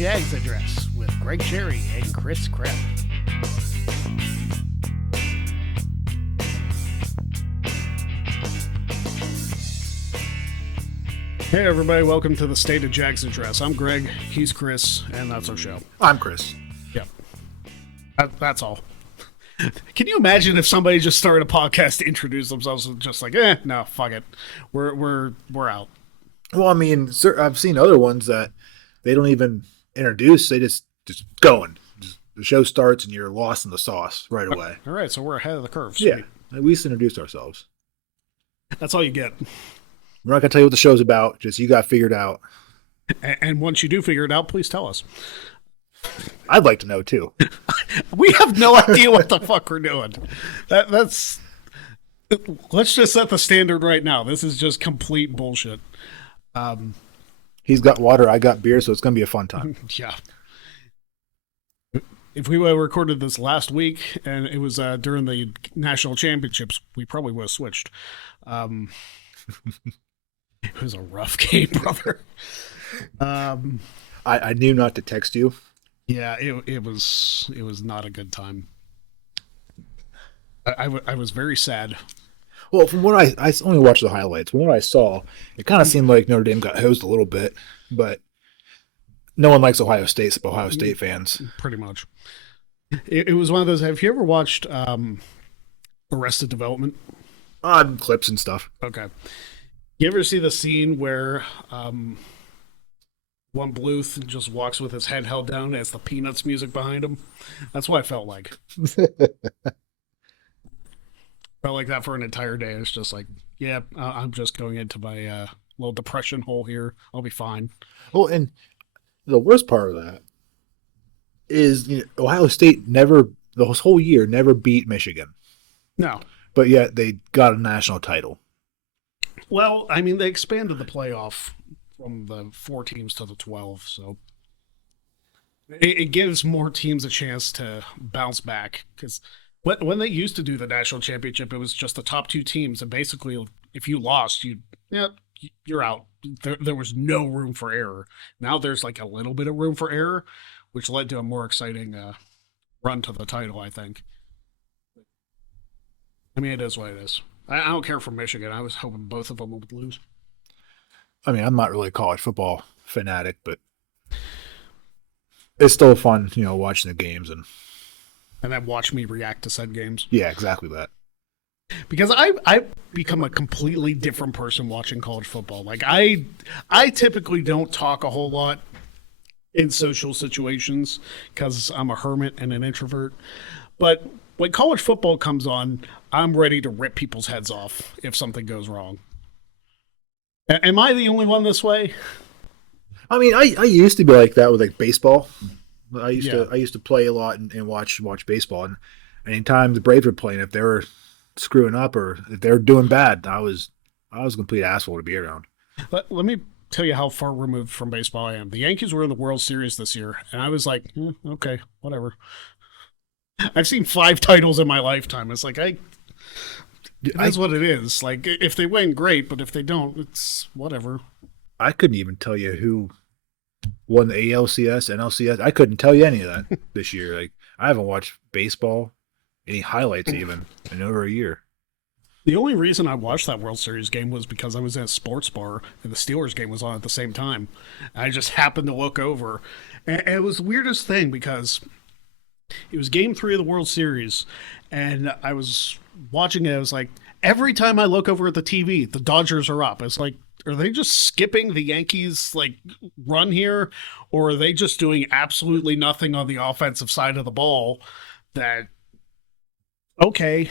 Jags Address with Greg Cherry and Chris Krepp. Hey everybody, welcome to the State of Jags Address. I'm Greg, he's Chris, and that's our show. I'm Chris. Yep. That's all. Can you imagine if somebody just started a podcast to introduce themselves and just like, no, fuck it. We're out. Well, I mean, sir, I've seen other ones that they don't even introduce. They just going. The show starts and you're lost in the sauce right away. All right, so we're ahead of the curve. Sweet. Yeah, at least introduce ourselves. That's all you get. We're not going to tell you what the show's about. Just you got figured out. And once you do figure it out, please tell us. I'd like to know, too. We have no idea what the fuck we're doing. That's... Let's just set the standard right now. This is just complete bullshit. He's got water, I got beer, so it's going to be a fun time. Yeah. If we would have recorded this last week and it was during the national championships, we probably would have switched. It was a rough game, brother. I knew not to text you. Yeah, it was not a good time. I was very sad. Well, from what I only watched the highlights. From what I saw, it kind of seemed like Notre Dame got hosed a little bit, but no one likes Ohio State except Ohio State fans. Pretty much. It was one of those. Have you ever watched Arrested Development? Clips and stuff. Okay. You ever see the scene where one Bluth just walks with his head held down as the Peanuts music behind him? That's what I felt like. Felt like that for an entire day. It's just like, yeah, I'm just going into my little depression hole here. I'll be fine. Well, and the worst part of that is Ohio State the whole year never beat Michigan. No. But yet they got a national title. Well, I mean, they expanded the playoff from the 4 teams to the 12, so it gives more teams a chance to bounce back. Because when they used to do the national championship, it was just the top 2 teams, and basically, if you lost, you're out. There was no room for error. Now there's like a little bit of room for error, which led to a more exciting run to the title, I think. I mean, it is what it is. I don't care for Michigan. I was hoping both of them would lose. I mean, I'm not really a college football fanatic, but it's still fun, watching the games and then watch me react to said games. Yeah, exactly that. Because I become a completely different person watching college football. Like I typically don't talk a whole lot in social situations because I'm a hermit and an introvert. But when college football comes on, I'm ready to rip people's heads off if something goes wrong. Am I the only one this way? I mean, I used to be like that with like baseball. I used to play a lot and watch baseball. And anytime the Braves were playing, if they were screwing up or if they were doing bad, I was a complete asshole to be around. Let me tell you how far removed from baseball I am. The Yankees were in the World Series this year, and I was like, okay, whatever. I've seen 5 titles in my lifetime. It's like that's what it is. Like if they win, great, but if they don't, it's whatever. I couldn't even tell you who won the ALCS, NLCS. I couldn't tell you any of that this year. Like I haven't watched baseball, any highlights even, in over a year. The only reason I watched that World Series game was because I was in a sports bar and the Steelers game was on at the same time. I just happened to look over, and it was the weirdest thing because it was Game 3 of the World Series, and I was watching it. I was like, every time I look over at the TV, the Dodgers are up. It's like, are they just skipping the Yankees like run here, or are they just doing absolutely nothing on the offensive side of the ball? Okay,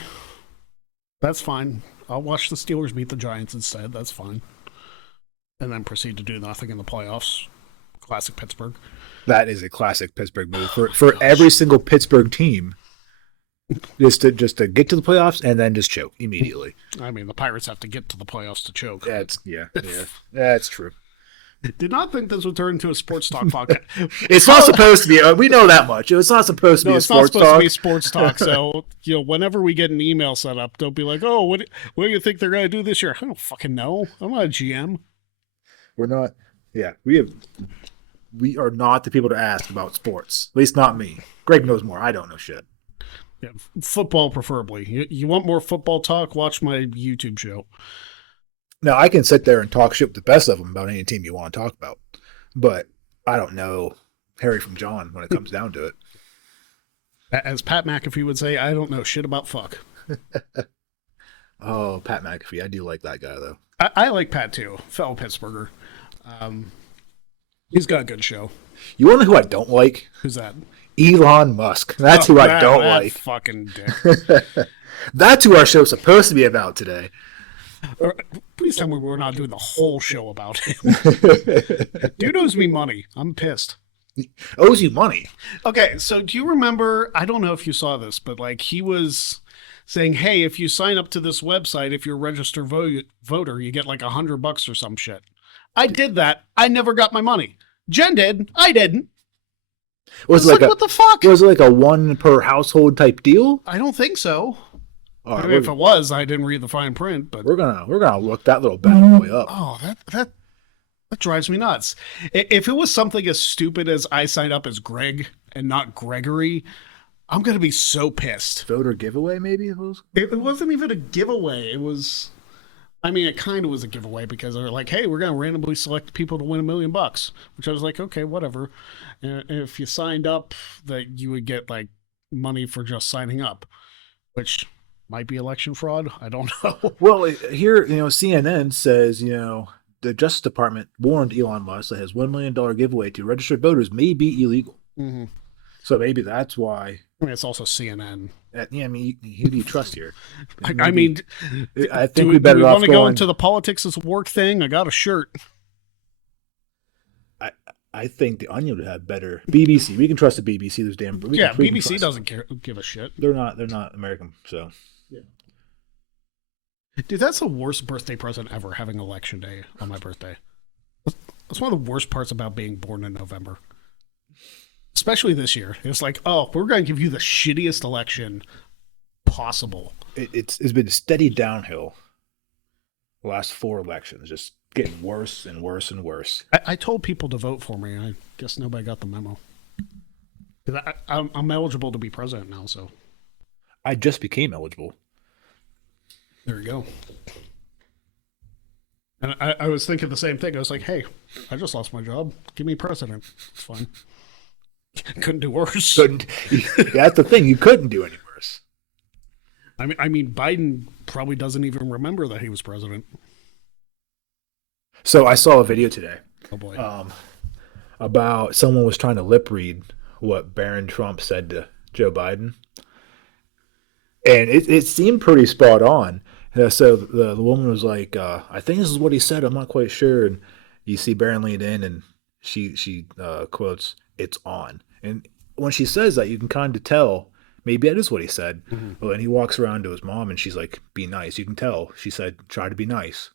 that's fine. I'll watch the Steelers beat the Giants instead. That's fine, and then proceed to do nothing in the playoffs. Classic Pittsburgh. That is a classic Pittsburgh move for every single Pittsburgh team. Just to get to the playoffs and then just choke immediately. I mean, the Pirates have to get to the playoffs to choke. That's true. Did not think this would turn into a sports talk podcast. It's not supposed to be. We know that much. It's not supposed to be a sports talk. It's not supposed to be sports talk. So, whenever we get an email set up, don't be like, "Oh, what do you think they're going to do this year?" I don't fucking know. I'm not a GM. We're not. Yeah, we have. we are not the people to ask about sports. At least not me. Greg knows more. I don't know shit. Yeah, football preferably. You want more football talk? Watch my YouTube show. Now, I can sit there and talk shit with the best of them about any team you want to talk about, but I don't know Harry from John when it comes down to it. As Pat McAfee would say, I don't know shit about fuck. Oh, Pat McAfee. I do like that guy, though. I like Pat, too. Fellow Pittsburgher. He's got a good show. You want to know who I don't like? Who's that? Elon Musk. That's who I don't like. Fucking dick. That's who our show's supposed to be about today. Please tell me we're not doing the whole show about him. Dude owes me money. I'm pissed. Owes you money. Okay, so do you remember, I don't know if you saw this, but like he was saying, hey, if you sign up to this website, if you're a registered voter, you get like $100 or some shit. I did that. I never got my money. Jen did. I didn't. Was it like what the fuck? Was it like a one per household type deal? I don't think so. Right, if it was, I didn't read the fine print. But we're gonna look that little bad boy up. Oh, that drives me nuts. If it was something as stupid as I signed up as Greg and not Gregory, I'm gonna be so pissed. Voter giveaway, maybe it was. It wasn't even a giveaway. It was. I mean, it kind of was a giveaway because they were like, hey, we're going to randomly select people to win $1 million, which I was like, okay, whatever. If you signed up, that you would get like money for just signing up, which might be election fraud. I don't know. Well, here, CNN says, the Justice Department warned Elon Musk that his $1 million giveaway to registered voters may be illegal. Mm-hmm. So maybe that's why. I mean, it's also CNN. Yeah, I mean, who do you trust here? I mean, I think we better off want to go into the politics as work thing? I got a shirt. I think the Onion would have better BBC. We can trust the BBC. There's damn. BBC doesn't give a shit. They're not American, so. Yeah. Dude, that's the worst birthday present ever. Having election day on my birthday. That's one of the worst parts about being born in November. Especially this year. It's like, oh, we're going to give you the shittiest election possible. It's been steady downhill the last 4 elections, just getting worse and worse and worse. I told people to vote for me. I guess nobody got the memo. I'm eligible to be president now, so. I just became eligible. There you go. And I was thinking the same thing. I was like, hey, I just lost my job. Give me president. It's fine. Couldn't do worse. That's the thing. You couldn't do any worse. I mean, Biden probably doesn't even remember that he was president. So I saw a video today. Oh boy. About someone was trying to lip read what Barron Trump said to Joe Biden, and it seemed pretty spot on. So the woman was like, "I think this is what he said. I'm not quite sure." And you see Barron lean in, and she quotes, "It's on." And when she says that, you can kind of tell maybe that is what he said. Mm-hmm. Well, and he walks around to his mom, and she's like, "Be nice." You can tell she said, "Try to be nice."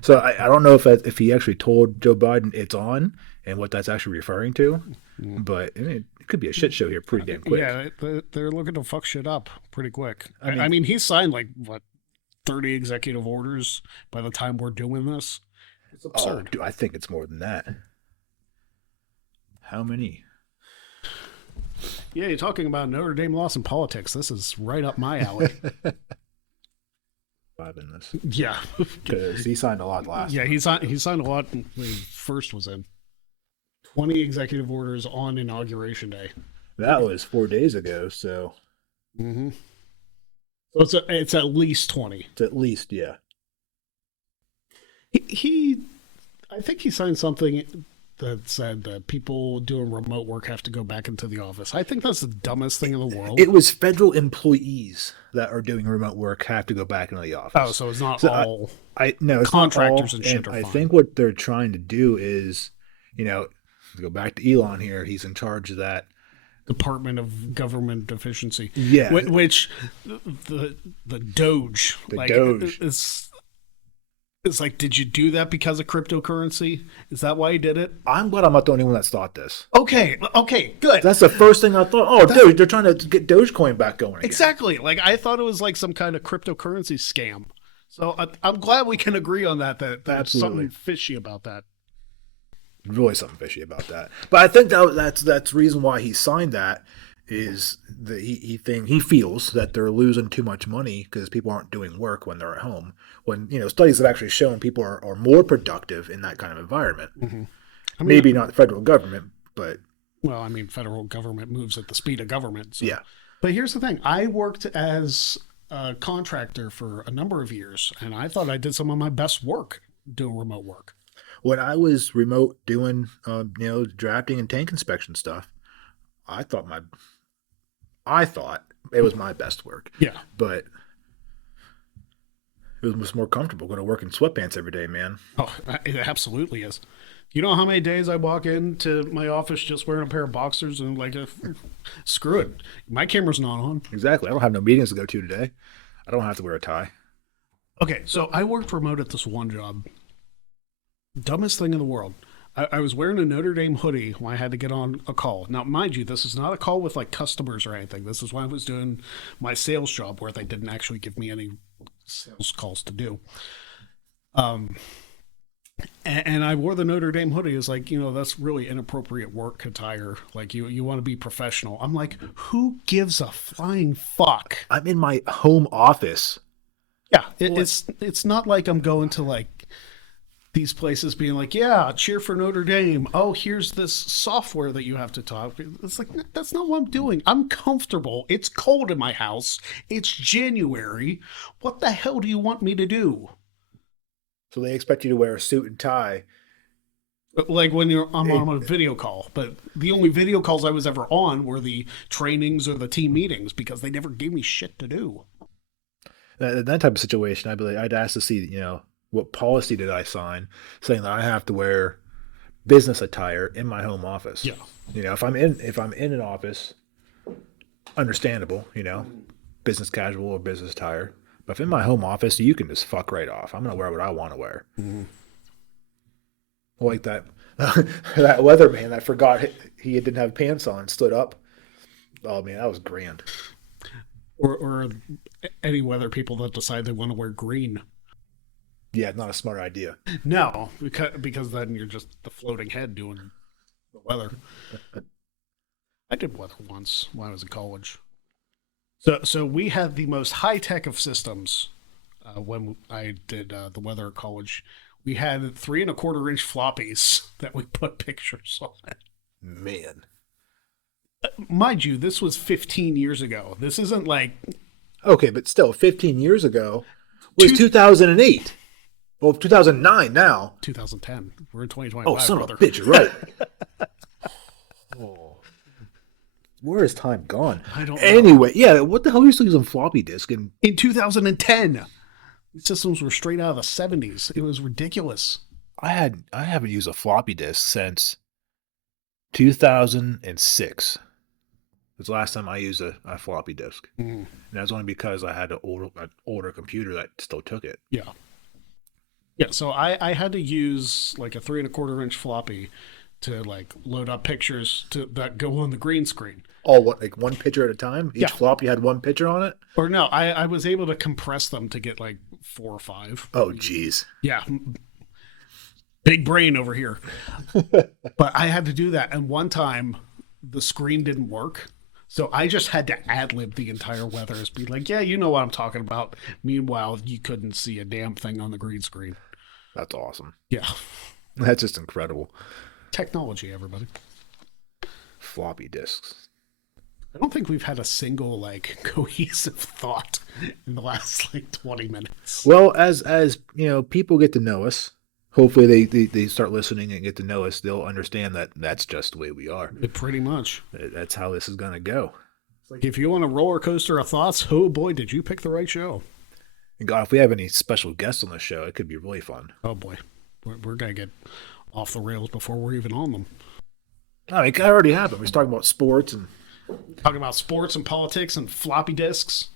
So I don't know if he actually told Joe Biden it's on and what that's actually referring to, but I mean, it could be a shit show here pretty damn quick. Yeah, they're looking to fuck shit up pretty quick. I mean, he signed like 30 executive orders by the time we're doing this. It's absurd. Oh, I think it's more than that. How many? Yeah, you're talking about Notre Dame loss in politics. This is right up my alley. 5 in this. Yeah. Because he signed a lot last time. He signed a lot when he first was in. 20 executive orders on Inauguration Day. That was 4 days ago, so. Mm-hmm. So it's at least 20. It's at least, yeah. I think he signed something that said that people doing remote work have to go back into the office. I think that's the dumbest thing in the world. It was federal employees that are doing remote work have to go back into the office. Oh, so it's not all it's contractors not all, and shit are I fine. think what they're trying to do is, to go back to Elon here, he's in charge of that Department of Government Efficiency. Yeah. Which the Doge. Doge. It's like, did you do that because of cryptocurrency? Is that why you did it? I'm glad I'm not the only one that's thought this. Okay, good. That's the first thing I thought. Oh, dude, they're trying to get Dogecoin back going again. Exactly. Like, I thought it was like some kind of cryptocurrency scam. So I'm glad we can agree on that there's something fishy about that. Really something fishy about that. But I think that's the reason why he signed that is that he feels that they're losing too much money because people aren't doing work when they're at home. When studies have actually shown people are more productive in that kind of environment. Mm-hmm. I mean, maybe not the federal government, but well, I mean, federal government moves at the speed of government. So. Yeah. But here's the thing: I worked as a contractor for a number of years, and I thought I did some of my best work doing remote work. When I was remote doing drafting and tank inspection stuff, I thought it was my best work. Yeah. But it was much more comfortable going to work in sweatpants every day, man. Oh, it absolutely is. You know how many days I walk into my office just wearing a pair of boxers and like, screw it. My camera's not on. Exactly. I don't have no meetings to go to today. I don't have to wear a tie. Okay, so I worked remote at this one job. Dumbest thing in the world. I was wearing a Notre Dame hoodie when I had to get on a call. Now, mind you, this is not a call with like customers or anything. This is when I was doing my sales job where they didn't actually give me any sales calls to do. And I wore the Notre Dame hoodie. It's like, that's really inappropriate work attire. Like, you want to be professional. I'm like, who gives a flying fuck? I'm in my home office. Yeah, it's not like I'm going to like these places being like, yeah, cheer for Notre Dame. Oh, here's this software that you have to talk. It's like, that's not what I'm doing. I'm comfortable. It's cold in my house. It's January. What the hell do you want me to do? So they expect you to wear a suit and tie. Like when I'm on a video call. But the only video calls I was ever on were the trainings or the team meetings because they never gave me shit to do. In that type of situation, I'd ask to see, what policy did I sign saying that I have to wear business attire in my home office? Yeah. If I'm in an office, understandable, business casual or business attire. But if in my home office, you can just fuck right off. I'm gonna wear what I want to wear. Mm-hmm. Like that that weatherman that forgot he didn't have pants on, stood up. Oh man, that was grand. Or any weather people that decide they want to wear green. Yeah, not a smart idea. No, because then you're just the floating head doing the weather. I did weather once when I was in college. So we had the most high-tech of systems when I did the weather at college. We had 3 1/4-inch floppies that we put pictures on. Man. Mind you, this was 15 years ago. This isn't like... Okay, but still, 15 years ago was 2008. Well, 2009 now. 2010. We're in 2025. Oh, son brother. of a bitch, you're right. Oh. Where has time gone? I don't know. Anyway, yeah, what the hell are you still using floppy disk? In 2010. These systems were straight out of the 70s. It was ridiculous. I haven't used a floppy disk since 2006. It's the last time I used a floppy disk. Mm. And that's only because I had an older computer that still took it. Yeah. Yeah, so I had to use like a 3 1/4-inch floppy to like load up pictures that go on the green screen. Oh, what, like one picture at a time? Each floppy had one picture on it? Or no, I was able to compress them to get like 4 or 5. Oh, geez. Yeah. Big brain over here. But I had to do that. And one time the screen didn't work. So I just had to ad-lib the entire weather. Just be like, yeah, you know what I'm talking about. Meanwhile, you couldn't see a damn thing on the green screen. That's awesome. Yeah. That's just incredible. Technology, everybody. Floppy disks. I don't think we've had a single like cohesive thought in the last like 20 minutes. Well, as people get to know us, hopefully they start listening and get to know us. They'll understand that that's just the way we are. Pretty much. That's how this is going to go. It's like if you want a roller coaster of thoughts, oh boy, did you pick the right show. And God, if we have any special guests on the show, it could be really fun. Oh boy. We're going to get off the rails before we're even on them. I mean, it already happened. We was talking about sports and... Talking about sports and politics and floppy disks.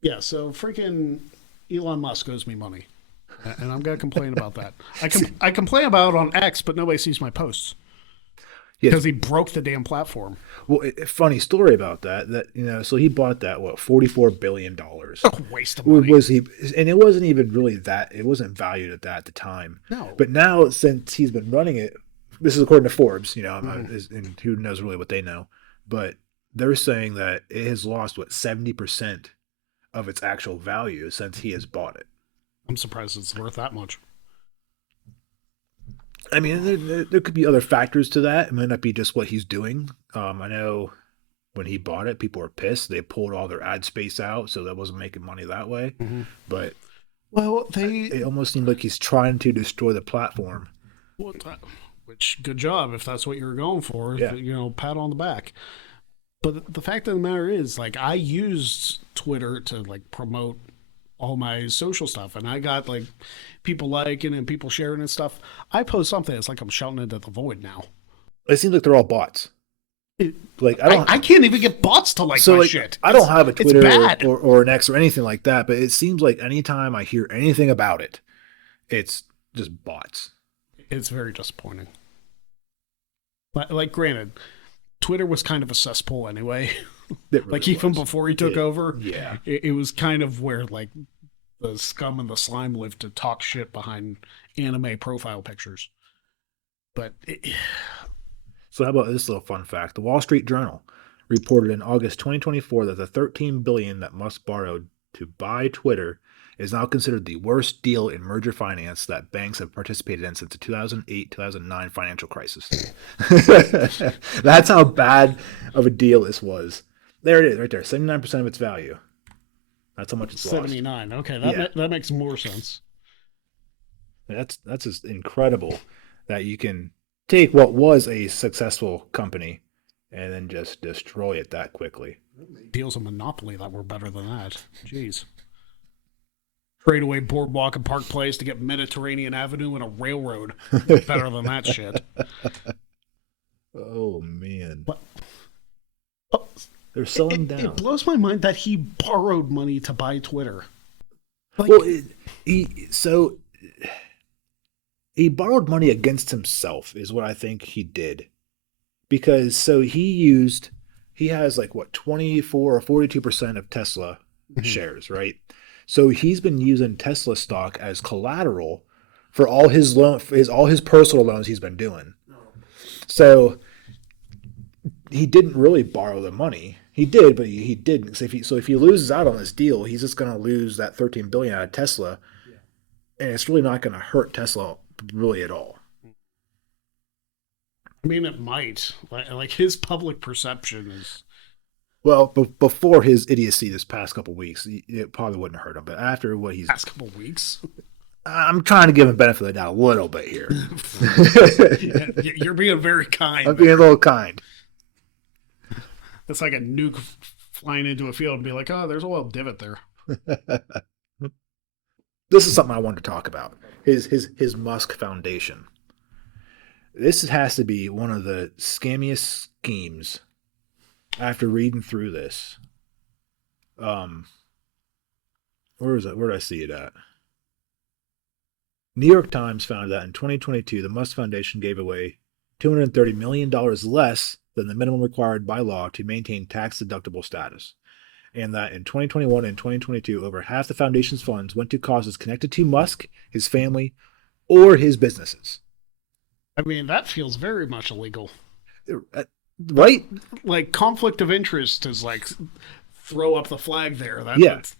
Yeah, so freaking Elon Musk owes me money. And I'm going to complain about that. I complain about it on X, but nobody sees my posts. Because he broke the damn platform. Well, funny story about that, so he bought that, $44 billion. Oh, waste of money. And it wasn't even really that, it wasn't valued at that at the time. No. But now, since he's been running it this is according to Forbes, and who knows really what they know, but they're saying that it has lost 70% of its actual value since he has bought it. I'm surprised it's worth that much. I mean, there could be other factors to that. It might not be just what he's doing. I know when he bought it, people were pissed. They pulled all their ad space out, so that wasn't making money that way. Mm-hmm. But it almost seemed like he's trying to destroy the platform. Which, good job if that's what you were going for. Yeah. Pat on the back. But the fact of the matter is, like, I used Twitter to like promote all my social stuff, and I got like people liking and people sharing and stuff. I post something, it's like I'm shouting into the void now. It seems like they're all bots. I can't even get bots to like my shit. I don't have a Twitter or an X or anything like that, but it seems like anytime I hear anything about it, it's just bots. It's very disappointing. Like, granted, Twitter was kind of a cesspool anyway. Really like, even before he took over, yeah, it was kind of where like the scum and the slime lived to talk shit behind anime profile pictures. But so how about this little fun fact? The Wall Street Journal reported in August 2024 that the $13 billion that Musk borrowed to buy Twitter is now considered the worst deal in merger finance that banks have participated in since the 2008-2009 financial crisis. That's how bad of a deal this was. There it is, right there. 79% of its value. That's how much it's 79. lost. Okay, that makes more sense. That's just incredible that you can take what was a successful company and then just destroy it that quickly. Deals of Monopoly that were better than that. Jeez. Trade away Boardwalk and Park Place to get Mediterranean Avenue and a railroad. Better than that shit. Oh, man. What? They're selling down. It blows my mind that he borrowed money to buy Twitter. Like, well, he borrowed money against himself is what I think he did. Because he has like 24 or 42% of Tesla shares, right? So he's been using Tesla stock as collateral for all his all his personal loans he's been doing. So he didn't really borrow the money. He did, but he didn't. So if he loses out on this deal, he's just going to lose that $13 billion out of Tesla, and it's really not going to hurt Tesla really at all. I mean, it might. Like his public perception is. Well, before his idiocy this past couple of weeks, it probably wouldn't hurt him. But after what he's past couple of weeks, I'm trying to give him benefit of the doubt a little bit here. You're being very kind. I'm being a little kind. It's like a nuke flying into a field and be like, oh, there's a little divot there. This is something I wanted to talk about. His Musk Foundation. This has to be one of the scammiest schemes after reading through this. Where is that? Where did I see it at? New York Times found that in 2022, the Musk Foundation gave away $230 million less than the minimum required by law to maintain tax-deductible status, and that in 2021 and 2022, over half the foundation's funds went to causes connected to Musk, his family, or his businesses. I mean, that feels very much illegal. Right? Like, conflict of interest is like, throw up the flag there. That's...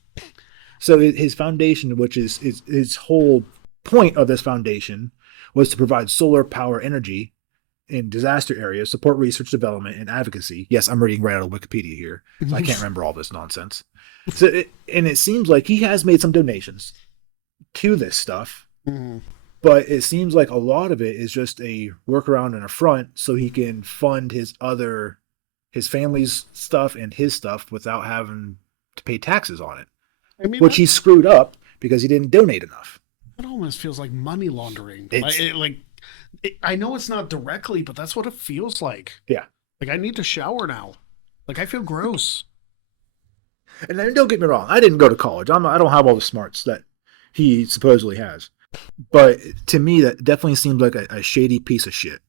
So his foundation, which is his whole point of this foundation, was to provide solar power energy in disaster areas, support research, development, and advocacy. Yes, I'm reading right out of Wikipedia here. So I can't remember all this nonsense. And it seems like he has made some donations to this stuff, but it seems like a lot of it is just a workaround and a front so he can fund his family's stuff and his stuff without having to pay taxes on it, which he screwed up because he didn't donate enough. It almost feels like money laundering. I know it's not directly, but that's what it feels like. Yeah. Like, I need to shower now. Like, I feel gross. And then don't get me wrong. I didn't go to college. I don't have all the smarts that he supposedly has. But to me, that definitely seems like a shady piece of shit.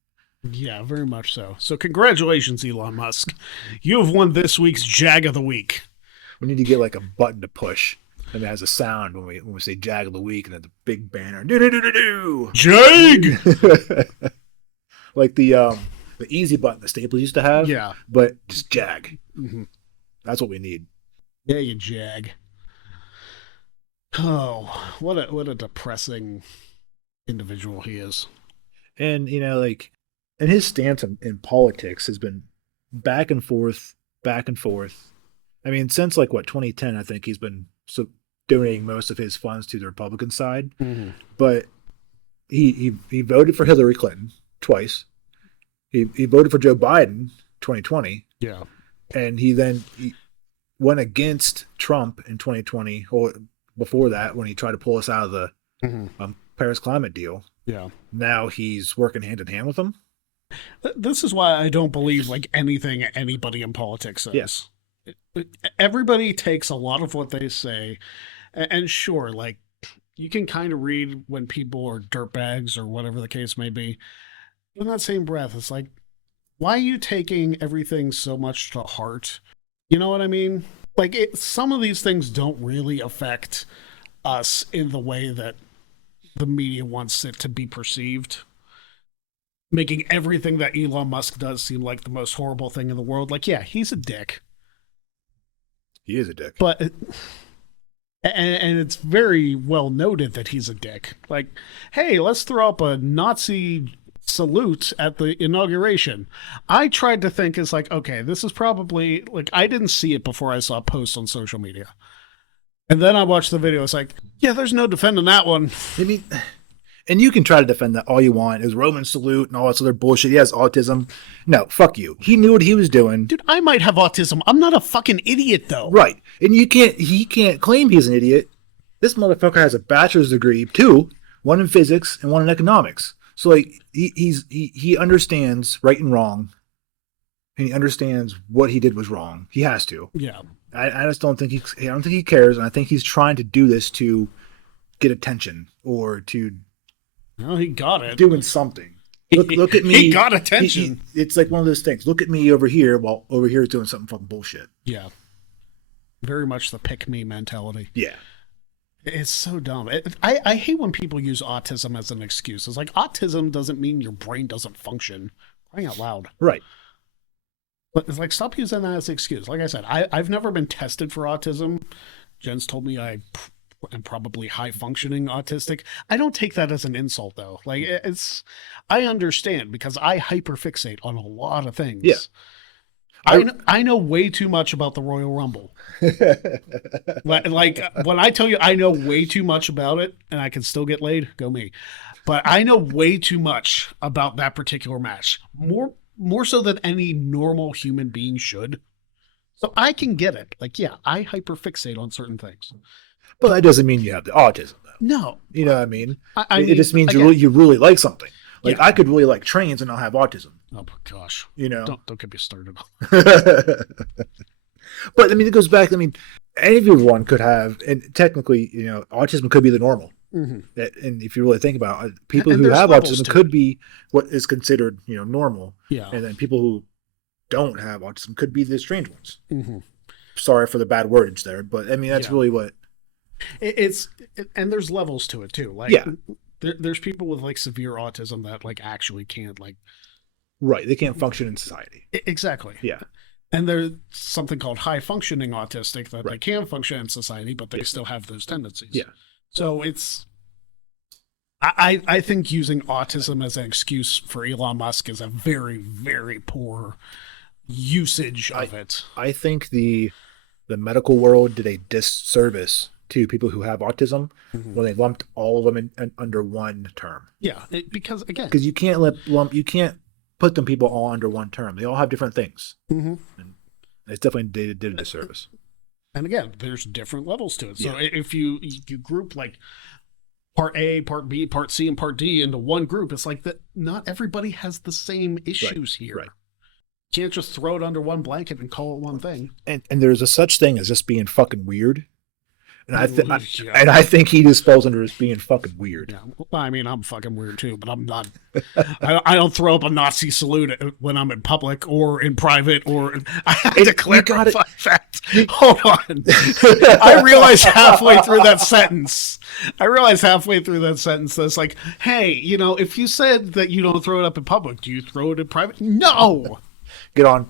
Yeah, very much so. So congratulations, Elon Musk. You have won this week's Jag of the Week. We need to get like a button to push. And it has a sound when we say Jag of the Week, and then the big banner. Do-do-do-do-do! Jag! like the easy button the Staples used to have. Yeah. But just Jag. Mm-hmm. That's what we need. Yeah, you Jag. Oh, what a depressing individual he is. And like, and his stance in politics has been back and forth, back and forth. I mean, since like what 2010, I think he's been donating most of his funds to the Republican side. Mm-hmm. But he voted for Hillary Clinton twice. He voted for Joe Biden 2020. Yeah. And he went against Trump in 2020, or before that, when he tried to pull us out of the Paris climate deal. Yeah. Now he's working hand in hand with him. This is why I don't believe like anything anybody in politics says. Yes. Everybody takes a lot of what they say, and sure, like you can kind of read when people are dirtbags or whatever the case may be. In that same breath, it's like, why are you taking everything so much to heart? You know what I mean? Like some of these things don't really affect us in the way that the media wants it to be perceived, making everything that Elon Musk does seem like the most horrible thing in the world. Like, yeah, he's a dick. He is a dick. But and it's very well noted that he's a dick. Like, hey, let's throw up a Nazi salute at the inauguration. I tried to think, it's like, okay, this is probably like, I didn't see it before I saw posts on social media. And then I watched the video. It's like, yeah, there's no defending that one. I mean, and you can try to defend that all you want. His Roman salute and all this other bullshit. He has autism. No, fuck you. He knew what he was doing. Dude, I might have autism. I'm not a fucking idiot, though. Right. And he can't claim he's an idiot. This motherfucker has a bachelor's degree, too. One in physics and one in economics. So like he understands right and wrong. And he understands what he did was wrong. He has to. Yeah. I just don't think he cares, and I think he's trying to do this to get attention or to. Well, he got it. Doing something. Look at me. He got attention. It's like one of those things. Look at me over here, while over here is doing something fucking bullshit. Yeah. Very much the pick me mentality. Yeah. It's so dumb. I hate when people use autism as an excuse. It's like, autism doesn't mean your brain doesn't function. Crying out loud. Right. But it's like, stop using that as an excuse. Like I said, I've never been tested for autism. Jen's told me I am probably high functioning autistic. I don't take that as an insult, though. Like, I understand because I hyperfixate on a lot of things. Yeah. I know way too much about the Royal Rumble. Like when I tell you I know way too much about it and I can still get laid, go me. But I know way too much about that particular match. More so than any normal human being should. So I can get it. Like, yeah, I hyperfixate on certain things. But that doesn't mean you have the autism, though. No. You know what I mean? It just means you really like something. Like, yeah. I could really like trains and not have autism. Oh, gosh. You know? Don't get me started. But, I mean, it goes back. I mean, everyone could have, and technically, you know, autism could be the normal. Mm-hmm. And if you really think about it, people who have autism could be what is considered, you know, normal. Yeah. And then people who don't have autism could be the strange ones. Mm-hmm. Sorry for the bad wordage there, but I mean, that's really what. And there's levels to it too. Like, yeah. There's people with like severe autism that like actually can't like. Right. They can't function in society. Exactly. Yeah. And there's something called high functioning autistic that they can function in society, but they still have those tendencies. Yeah. So I think using autism as an excuse for Elon Musk is a very, very poor usage of it. I think the medical world did a disservice to people who have autism when they lumped all of them in under one term. Yeah, because you can't you can't put them people all under one term. They all have different things. Mm-hmm. And it's definitely did a disservice. And again, there's different levels to it. So if you group like part A, part B, part C, and part D into one group, it's like that. Not everybody has the same issues here. Right. You can't just throw it under one blanket and call it one thing. And there's a such thing as just being fucking weird. Yeah. and I think he just falls under just being fucking weird. Yeah. Well, I mean, I'm fucking weird too, but I'm not. I don't throw up a Nazi salute when I'm in public or in private or. I had to clarify that. Hold on. I realized halfway through that sentence. That's like, hey, if you said that you don't throw it up in public, do you throw it in private? No. Get on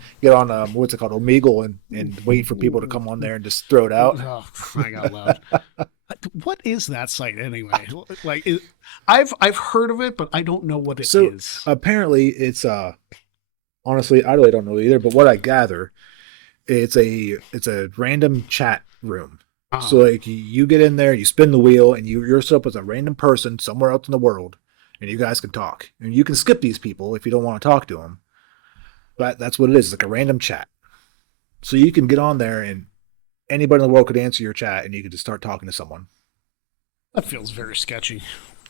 what's it called, Omegle, and wait for people to come on there and just throw it out. Oh, crying out loud. What is that site anyway? Like, I've heard of it, but I don't know what it is. So apparently, it's honestly, I really don't know either. But what I gather, it's a random chat room. Uh-huh. So like you get in there, you spin the wheel, and you're set up as a random person somewhere else in the world, and you guys can talk, and you can skip these people if you don't want to talk to them. But that's what it is. It's like a random chat. So you can get on there and anybody in the world could answer your chat and you could just start talking to someone. That feels very sketchy.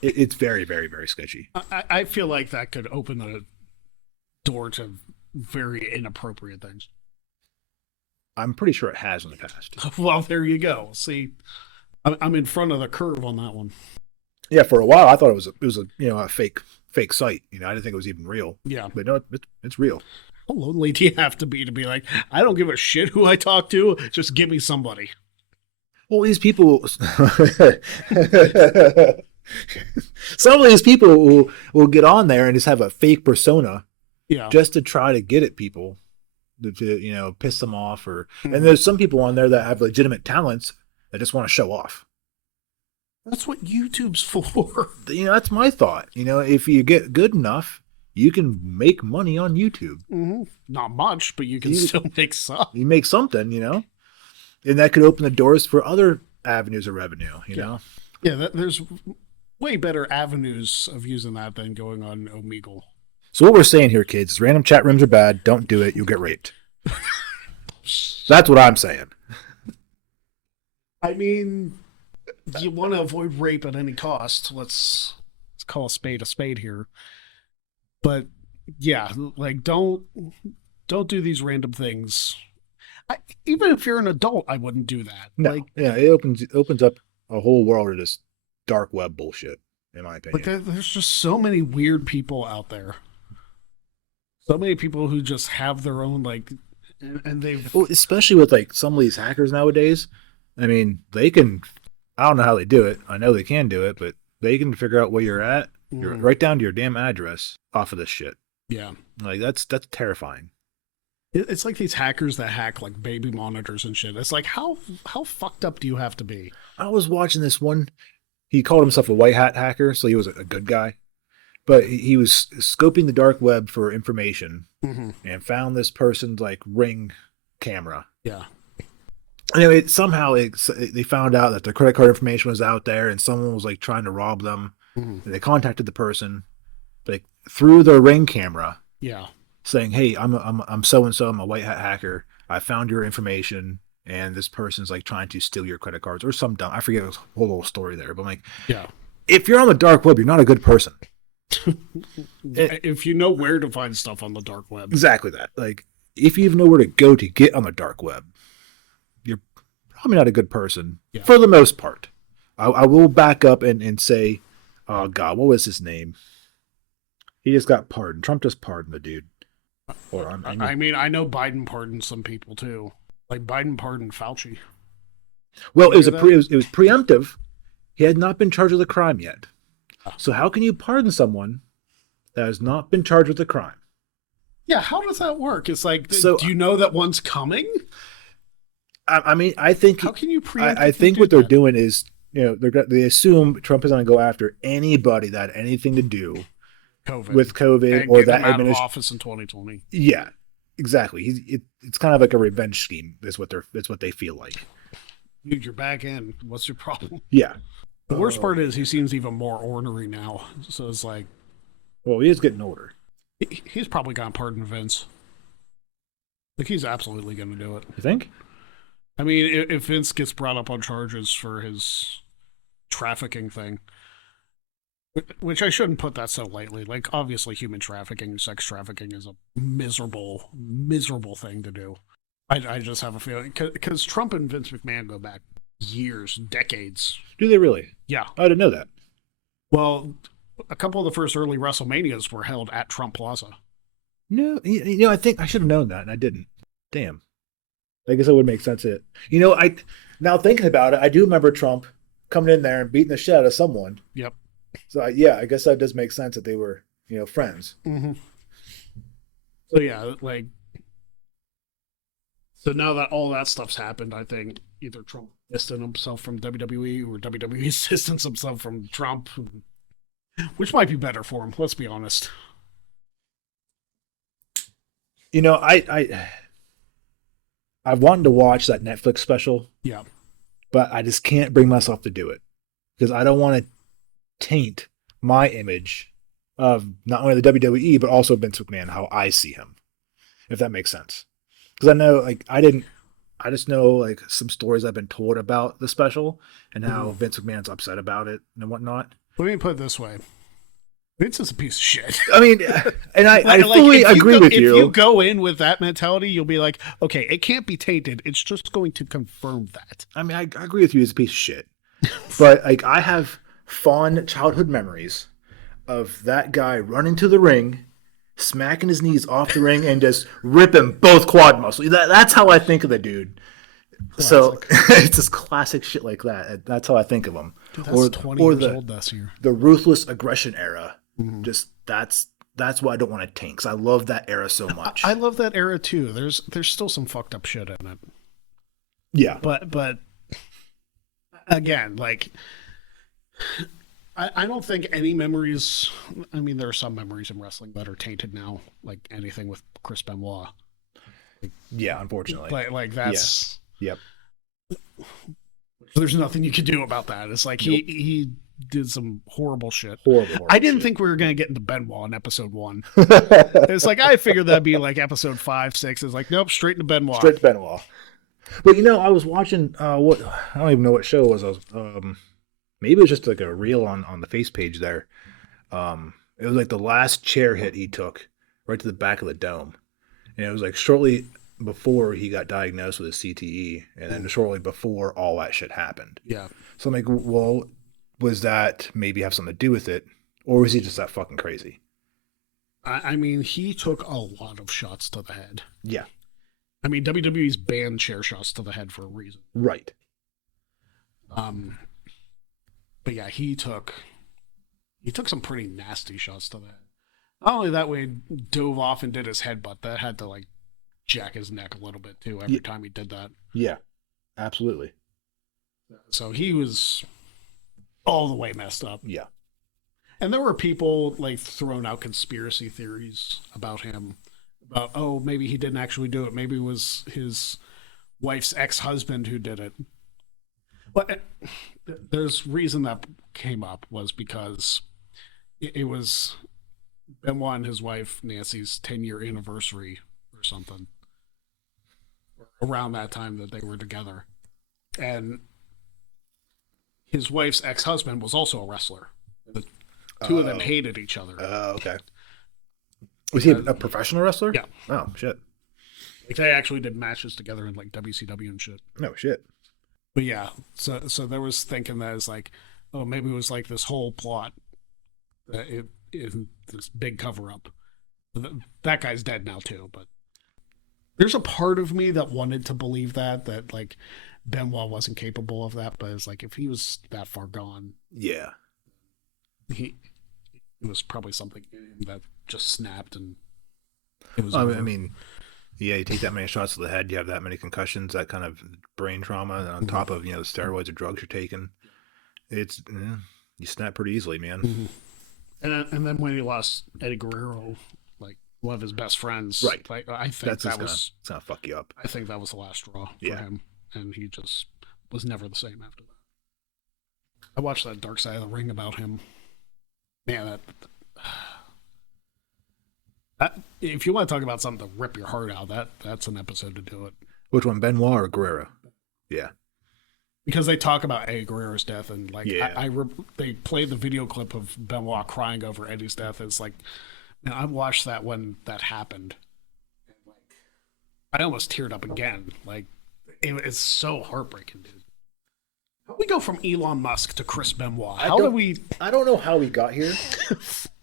It's very, very, very sketchy. I feel like that could open the door to very inappropriate things. I'm pretty sure it has in the past. Well, there you go. See, I'm in front of the curve on that one. Yeah, for a while I thought it was a fake site. I didn't think it was even real. Yeah. But no, it's real. How lonely do you have to be like, I don't give a shit who I talk to, just give me somebody? Well, these people, some of these people will get on there and just have a fake persona, just to try to get at people, to piss them off, and there's some people on there that have legitimate talents that just want to show off. That's what YouTube's for. That's my thought. If you get good enough, you can make money on YouTube. Mm-hmm. Not much, but you can still make some. You make something, and that could open the doors for other avenues of revenue, know? Yeah, there's way better avenues of using that than going on Omegle. So what we're saying here, kids, is random chat rooms are bad. Don't do it. You'll get raped. That's what I'm saying. I mean, you want to avoid rape at any cost. Let's call a spade here. But yeah, like don't do these random things. Even if you're an adult, I wouldn't do that. No, it opens up a whole world of this dark web bullshit, in my opinion. But there's just so many weird people out there. So many people who just have their own and they've especially with some of these hackers nowadays. I mean, they can. I don't know how they do it. I know they can do it, but they can figure out where you're at. You're right down to your damn address off of this shit. Yeah. That's terrifying. It's like these hackers that hack baby monitors and shit. It's like, how fucked up do you have to be? I was watching this one. He called himself a white hat hacker, so he was a good guy. But he was scoping the dark web for information and found this person's Ring camera. Yeah. Anyway, somehow they found out that their credit card information was out there, and someone was trying to rob them. And they contacted the person, through their Ring camera. Yeah. Saying, "Hey, I'm so and so. I'm a white hat hacker. I found your information, and this person's trying to steal your credit cards or some dumb. I forget the whole little story there, but if you're on the dark web, you're not a good person. If you know where to find stuff on the dark web, exactly that. If you even know where to go to get on the dark web, you're probably not a good person for the most part. I will back up and say, oh God, what was his name? He just got pardoned. Trump just pardoned the dude. I mean, I know Biden pardoned some people too. Biden pardoned Fauci. Well, it was preemptive. He had not been charged with a crime yet. So how can you pardon someone that has not been charged with a crime? Yeah, how does that work? It's do you know that one's coming? I mean, I think how can you preempt? I think what they're doing is, they assume Trump is going to go after anybody that had anything to do with COVID and or get that them out of office in 2020. Yeah, exactly. It's kind of like a revenge scheme. Is what they feel like. Dude, you're back in. What's your problem? Yeah. The worst part is he seems even more ornery now. So it's well, he is getting older. He's probably going to pardon Vince. He's absolutely going to do it. You think? I mean, if Vince gets brought up on charges for his trafficking thing, which I shouldn't put that so lightly. Obviously, human trafficking, sex trafficking is a miserable, miserable thing to do. I just have a feeling because Trump and Vince McMahon go back years, decades. Do they really? Yeah. I didn't know that. Well, a couple of the first early WrestleManias were held at Trump Plaza. No, I think I should have known that, and I didn't. Damn. I guess that would make sense. I now thinking about it, I do remember Trump coming in there and beating the shit out of someone. Yep. So I guess that does make sense that they were, friends. Mm-hmm. So yeah, so now that all that stuff's happened, I think either Trump distanced himself from WWE or WWE distanced himself from Trump, which might be better for him. Let's be honest. I've wanted to watch that Netflix special. Yeah. But I just can't bring myself to do it because I don't want to taint my image of not only the WWE but also Vince McMahon, how I see him, if that makes sense. Because I know, I just know some stories I've been told about the special and how Vince McMahon's upset about it and whatnot. Let me put it this way. Vince is a piece of shit. I mean, and I fully agree with you. If you go in with that mentality, you'll be like, okay, it can't be tainted. It's just going to confirm that. I mean, I agree with you. He's a piece of shit. But I have fond childhood memories of that guy running to the ring, smacking his knees off the ring, and just ripping both quad muscles. That's how I think of the dude. Classic. So it's just classic shit like that. That's how I think of him. Dude, that's 20 years old this year. The ruthless aggression era. Mm-hmm. Just that's why I don't want to taint, because I love that era so much. I love that era too. There's still some fucked up shit in it. Yeah, but again, I don't think any memories. I mean, there are some memories in wrestling that are tainted now, like anything with Chris Benoit. Yeah, unfortunately, that's. Yeah. Yep. There's nothing you can do about that. It's like he did some horrible shit. Horrible I didn't think we were going to get into Benoit in episode 1. It's like, I figured that'd be like episode 5, 6. It's like, nope, straight into Benoit. Straight to Benoit. But I was watching I don't even know what show it was. Maybe it was just like a reel on the face page there. It was like the last chair hit he took right to the back of the dome. And it was like shortly before he got diagnosed with a CTE, and then shortly before all that shit happened. Yeah. So I'm like, well, was that maybe have something to do with it, or was he just that fucking crazy? I mean, he took a lot of shots to the head. Yeah. I mean, WWE's banned chair shots to the head for a reason. Right. But yeah, he took some pretty nasty shots to the head. Not only that way, dove off and did his headbutt. That had to jack his neck a little bit too every time he did that. Yeah, absolutely. So he was all the way messed up. Yeah. And there were people throwing out conspiracy theories about him. About, oh, maybe he didn't actually do it. Maybe it was his wife's ex-husband who did it. But there's reason that came up was because it was Benoit and his wife Nancy's 10-year anniversary or something. Around that time that they were together. And his wife's ex-husband was also a wrestler. The two of them hated each other. Oh, okay. Was he a professional wrestler? Yeah. Oh, shit. They actually did matches together in WCW and shit. No shit. But yeah, so there was thinking that it's oh, maybe it was this whole plot. This big cover-up. That guy's dead now too, but there's a part of me that wanted to believe that Benoit wasn't capable of that, but it's if he was that far gone, yeah, it was probably something in him that just snapped and it was. I mean, yeah, you take that many shots to the head, you have that many concussions, that kind of brain trauma, and on top of the steroids or drugs you're taking, it's you snap pretty easily, man. Mm-hmm. And then when he lost Eddie Guerrero, one of his best friends, right? I think it's gonna fuck you up. I think that was the last straw for him, and he just was never the same after that. I watched that Dark Side of the Ring about him. Man, that if you want to talk about something to rip your heart out, that's an episode to do it. Which one, Benoit or Guerrero? Yeah. Because they talk about Eddie Guerrero's death, and they played the video clip of Benoit crying over Eddie's death. It's man, I watched that when that happened. And I almost teared up again. It's so heartbreaking, dude. We go from Elon Musk to Chris Benoit. I don't know how we got here.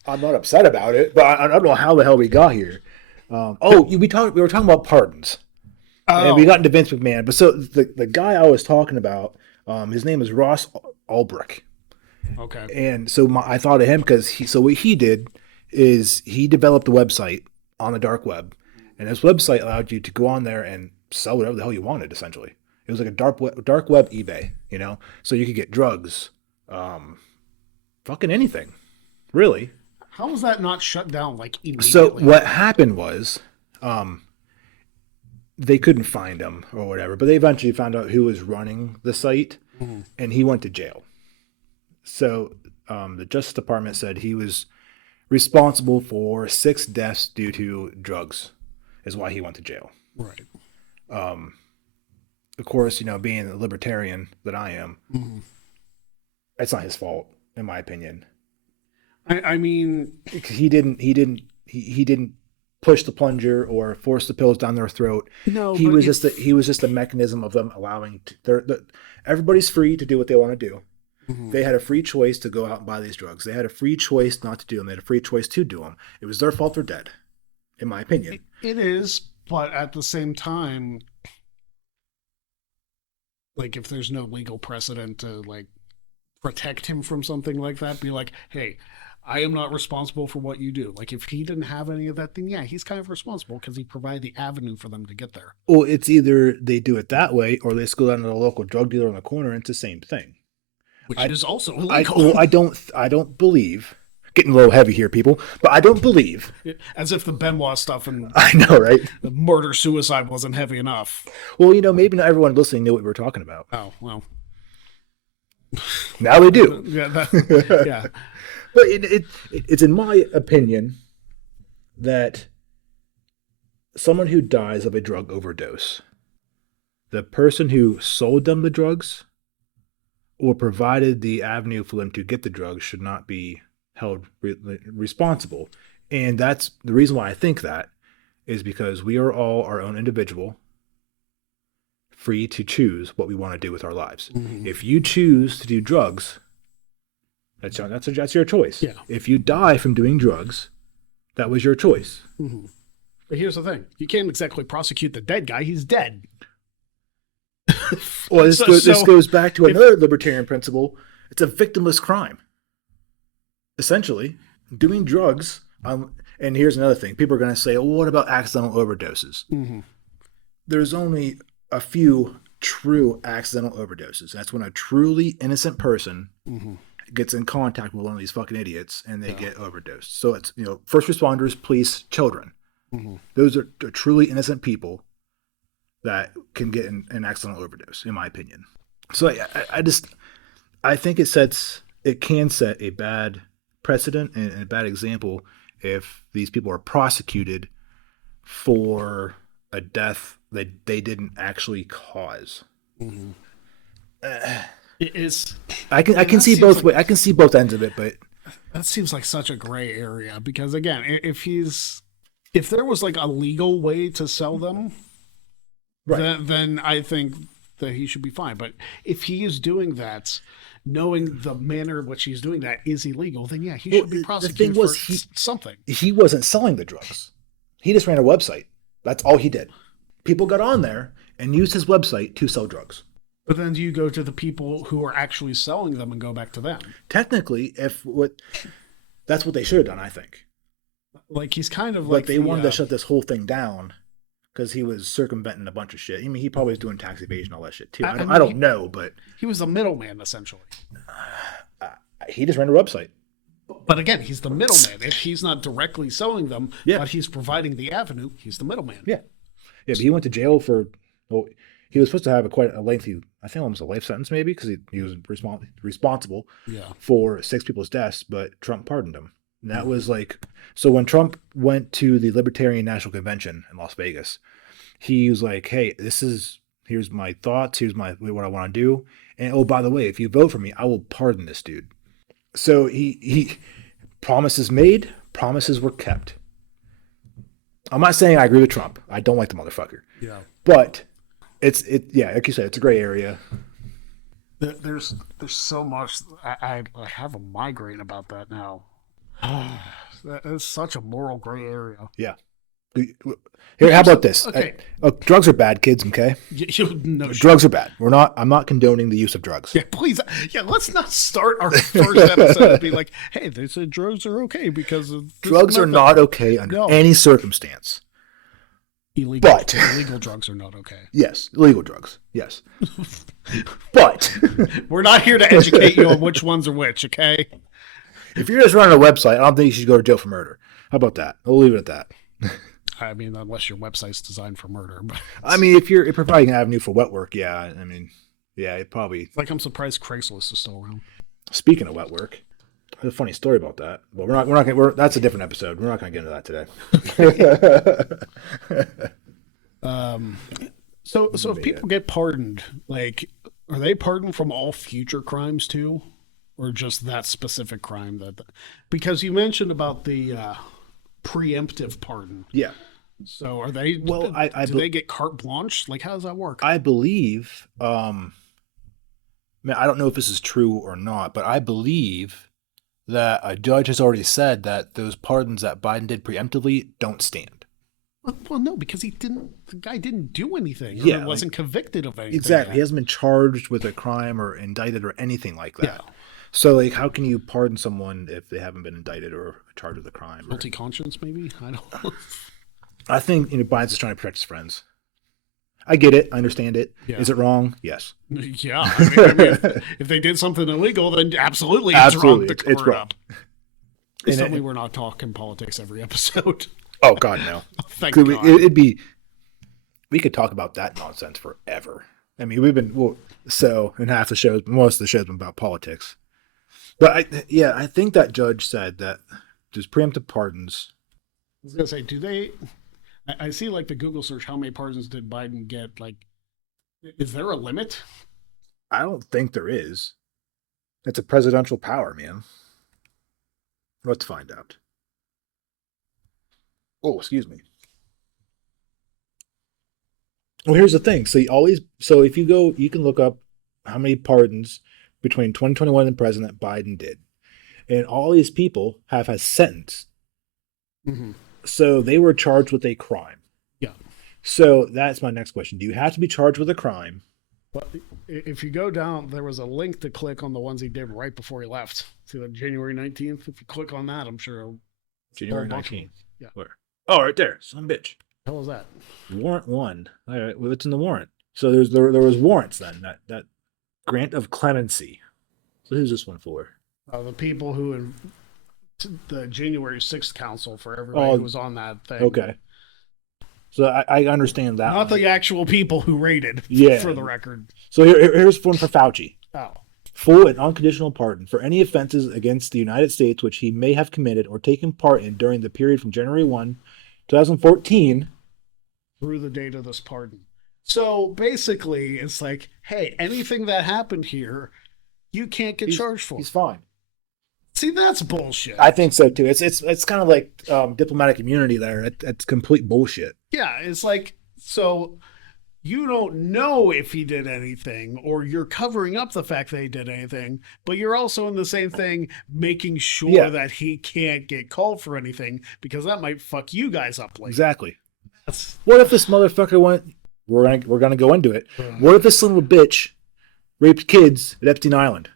I'm not upset about it, but I don't know how the hell we got here. We were talking about pardons, and we got into Vince McMahon. But so the guy I was talking about, his name is Ross Ulbricht. Okay. And so I thought of him because what he did is he developed a website on the dark web, and his website allowed you to go on there and sell whatever the hell you wanted. Essentially, it was like a dark web eBay, So you could get drugs, fucking anything, really. How was that not shut down like immediately? So what happened was, they couldn't find him or whatever, but they eventually found out who was running the site, and he went to jail. So the Justice Department said he was responsible for 6 deaths due to drugs, is why he went to jail. Right. Of course, being a libertarian that I am, it's not his fault, in my opinion. I mean, he didn't push the plunger or force the pills down their throat. No, he was just a mechanism of them allowing. Everybody's free to do what they want to do. They had a free choice to go out and buy these drugs. They had a free choice not to do them. They had a free choice to do them. It was their fault they're dead, in my opinion. It is, but at the same time, like if there's no legal precedent to like protect him from something like that, be like, hey, I am not responsible for what you do. Like if he didn't have any of that, then yeah, he's kind of responsible because he provided the avenue for them to get there. Well, it's either they do it that way or they just go down to the local drug dealer on the corner and it's the same thing. Which is also illegal. I don't believe, getting a little heavy here, people, but I don't believe. As if the Benoit stuff and I know, right? The murder-suicide wasn't heavy enough. Well, maybe not everyone listening knew what we were talking about. Oh, well. Now they do. Yeah. Yeah. But it's in my opinion that someone who dies of a drug overdose, the person who sold them the drugs or provided the avenue for them to get the drugs should not be held responsible. And that's the reason why I think that is because we are all our own individual, free to choose what we want to do with our lives. If you choose to do drugs, that's your choice. Yeah. If you die from doing drugs, that was your choice. But here's the thing. You can't exactly prosecute the dead guy. He's dead. Well, this goes back to another libertarian principle. It's a victimless crime. Essentially, doing drugs. And here's another thing. People are going to say, well, what about accidental overdoses? There's only a few true accidental overdoses. That's when a truly innocent person gets in contact with one of these fucking idiots and they get overdosed. So it's, first responders, police, children. Those are truly innocent people that can get an accidental overdose, in my opinion. So I think it can set a bad precedent and a bad example if these people are prosecuted for a death that they didn't actually cause. It is. I can see both ways. I can see both ends of it, but that seems like such a gray area because again, if there was like a legal way to sell them, right, then I think that he should be fine. But if he is doing that, knowing the manner in which he's doing that is illegal, then yeah, he should be prosecuted for something. He wasn't selling the drugs. He just ran a website. That's all he did. People got on there and used his website to sell drugs. But then do you go to the people who are actually selling them and go back to them? Technically, that's what they should have done, I think. Like he's kind of like they wanted to shut this whole thing down because he was circumventing a bunch of shit. I mean, he probably was doing tax evasion, all that shit too. I don't know, but he was a middleman essentially. He just ran a website. But again, he's the middleman. If he's not directly selling them, but he's providing the avenue, he's the middleman. Yeah, but he went to jail for. Well, he was supposed to have quite a lengthy, I think almost a life sentence maybe, because he was responsible for 6 people's deaths, but Trump pardoned him. And that was like, so when Trump went to the Libertarian National Convention in Las Vegas, he was like, hey, here's my thoughts, here's what I want to do. And oh, by the way, if you vote for me, I will pardon this dude. So he promises made, promises were kept. I'm not saying I agree with Trump. I don't like the motherfucker. Yeah. But like you said, it's a gray area. There's so much. I have a migraine about that now. That is such a moral gray area. Yeah. Here, how about this? Okay. Drugs are bad, kids. Okay, No drugs are bad. I'm not condoning the use of drugs. Yeah, please. Yeah, let's not start our first episode and be like, "Hey, they said drugs are okay because of drugs are not okay under any circumstance. Illegal drugs are not okay. Yes, illegal drugs. Yes, but we're not here to educate you on which ones are which. Okay. If you're just running a website, I don't think you should go to jail for murder. How about that? I'll leave it at that. I mean, unless your website's designed for murder. But I mean, if you're providing an avenue for wet work, yeah. I mean, yeah, it probably. Like, I'm surprised Craigslist is still around. Speaking of wet work, there's a funny story about that. But that's a different episode. We're not going to get into that today. So if people get pardoned, like, are they pardoned from all future crimes too, or just that specific crime? Because you mentioned about the preemptive pardon. Yeah. So are they? Well, do they get carte blanche? Like, how does that work? I believe. Man, I don't know if this is true or not, but I believe that a judge has already said that those pardons that Biden did preemptively don't stand. Well, no, because the guy didn't do anything. Or yeah, wasn't convicted of anything. Exactly. Yet. He hasn't been charged with a crime or indicted or anything like that. Yeah. So, like, how can you pardon someone if they haven't been indicted or charged with a crime? Guilty conscience, maybe? I don't know. I think, Biden's just trying to protect his friends. I get it. I understand it. Yeah. Is it wrong? Yes. Yeah. I mean, if they did something illegal, then absolutely it's wrong. It's wrong. Suddenly we're not talking politics every episode. Oh, God, no. Thank God. We could talk about that nonsense forever. I mean, we've been, in half the shows, most of the shows have been about politics. But I think that judge said that there's preemptive pardons. I was going to say, do they, I see like the Google search, how many pardons did Biden get? Like, is there a limit? I don't think there is. It's a presidential power, man. Let's find out. Oh, excuse me. Well, here's the thing. So if you go, you can look up how many pardons between 2021 and President Biden did. And all these people have a sentence. Mm-hmm. So they were charged with a crime. Yeah. So that's my next question. Do you have to be charged with a crime? Well, if you go down, there was a link to click on the ones he did right before he left. See that January 19th? If you click on that, I'm sure. January 19th? Yeah. Where? Oh, right there. Son of a bitch. What the hell was that? Warrant 1. All right. Well, what's in the warrant? So there was warrants then. That grant of clemency. So who's this one for? The people who the January 6th council for everybody who was on that thing. Okay. So I understand that. Not the actual people who raided, for the record. So here's one for Fauci. Oh. Full and unconditional pardon for any offenses against the United States which he may have committed or taken part in during the period from January 1, 2014 through the date of this pardon. So basically, it's like, hey, anything that happened here, you can't get charged for. He's fine. See, that's bullshit. I think so too. It's kind of like diplomatic immunity there. It's complete bullshit. Yeah, it's like, so you don't know if he did anything, or you're covering up the fact that he did anything, but you're also in the same thing making sure that he can't get called for anything, because that might fuck you guys up later. Exactly. What if this motherfucker went? We're gonna go into it. What if this little bitch raped kids at Epstein Island?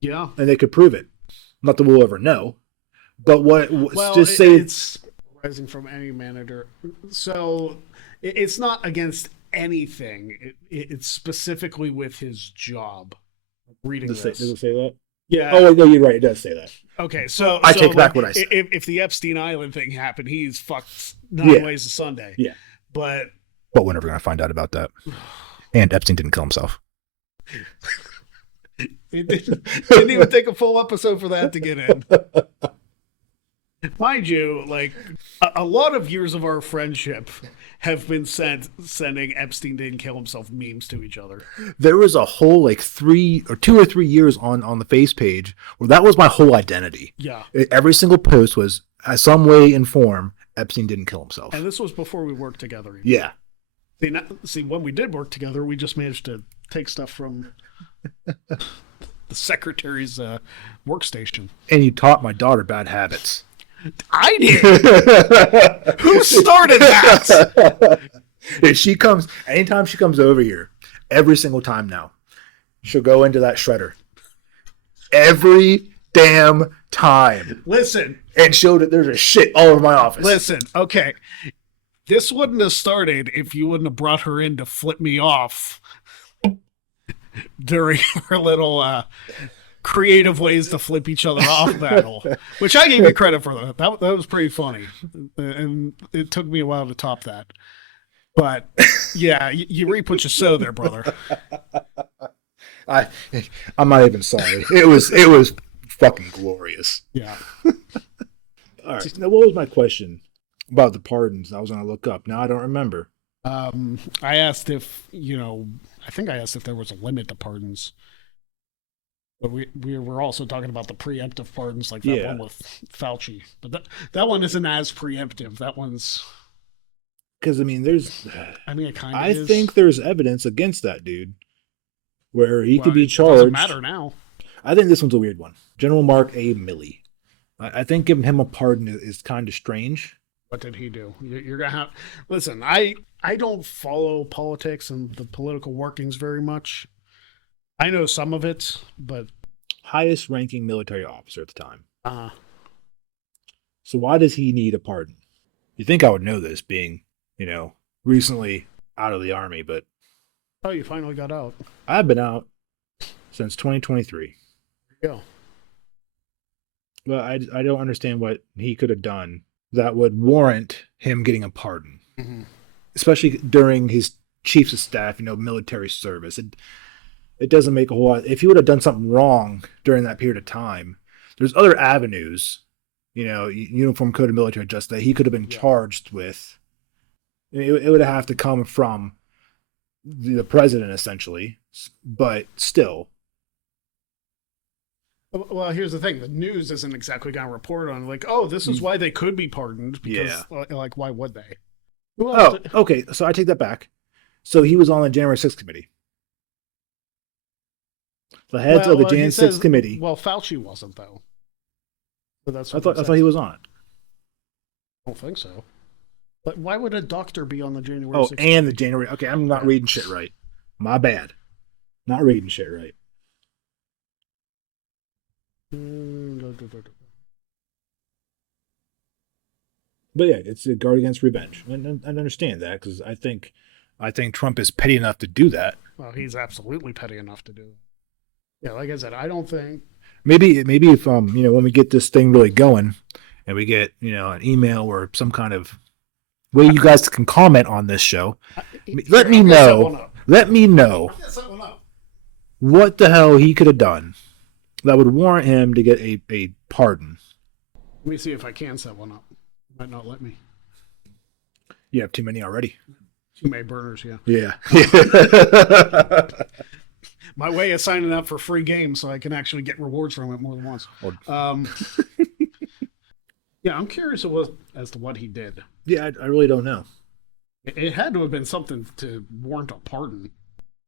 Yeah, and they could prove it. Not that we'll ever know, but it's rising from any manager. So it's not against anything. It's specifically with his job. Reading this. Does it say that? Yeah. Oh, no, you're right. It does say that. Okay, so I take back what I said. If the Epstein Island thing happened, he's fucked 9 ways to Sunday. Yeah. But we're never going to find out about that. And Epstein didn't kill himself. It didn't even take a full episode for that to get in. Mind you, like, a lot of years of our friendship have been sending Epstein didn't kill himself memes to each other. There was a whole, like, 2 or 3 years on the face page where that was my whole identity. Yeah. Every single post was, some way in form, Epstein didn't kill himself. And this was before we worked together. Yeah. See, when we did work together, we just managed to take stuff from The secretary's workstation. And you taught my daughter bad habits. I did. Who started that? Anytime she comes over here, every single time now, she'll go into that shredder. Every damn time. Listen. And there's a shit all over my office. Listen, okay. This wouldn't have started if you wouldn't have brought her in to flip me off during her little creative ways to flip each other off battle, which I gave you credit for. That was pretty funny, and it took me a while to top that. But yeah, you reap what you sow there, brother. I'm not even sorry. It was fucking glorious. Yeah. All right. Now, what was my question about the pardons I was going to look up? Now I don't remember. I asked if I think I asked if there was a limit to pardons. But we were also talking about the preemptive pardons, like that one with Fauci. But that one isn't as preemptive. That one's because it kind of is. I think there's evidence against that dude, where he could be charged. It doesn't matter now. I think this one's a weird one. General Mark A. Milley. I think giving him a pardon is kind of strange. What did he do? You're gonna have listen. I don't follow politics and the political workings very much. I know some of it, but highest ranking military officer at the time. So why does he need a pardon? You think I would know this, being, recently out of the Army, but oh, you finally got out. I've been out since 2023. There you go. Well, I don't understand what he could have done that would warrant him getting a pardon, especially during his chiefs of staff, military service. It doesn't make a whole lot. If he would have done something wrong during that period of time, there's other avenues, Uniform Code of Military Justice that he could have been charged with. It would have to come from the president, essentially, but still. Well, here's the thing. The news isn't exactly going to report on, like, oh, this is why they could be pardoned, because, why would they? Okay, so I take that back. So he was on the January 6th committee. The heads of the Jan 6th committee. Well, Fauci wasn't, though. So that's I thought he was on it. I don't think so. But why would a doctor be on the January 6th committee? And the January... Okay, I'm not reading shit right. My bad. Not reading shit right. But yeah, it's a guard against revenge. And I understand that, because I think Trump is petty enough to do that. Well, he's absolutely petty enough to do it. Yeah, like I said, I don't think... Maybe if when we get this thing really going, and we get an email or some kind of way you guys can comment on this show, let me know. Let me know what the hell he could have done that would warrant him to get a pardon. Let me see if I can set one up. Might not let me. You have too many already. Too many burners, yeah. Yeah. My way of signing up for free games so I can actually get rewards from it more than once. Yeah, I'm curious as to what he did. Yeah, I really don't know. It had to have been something to warrant a pardon.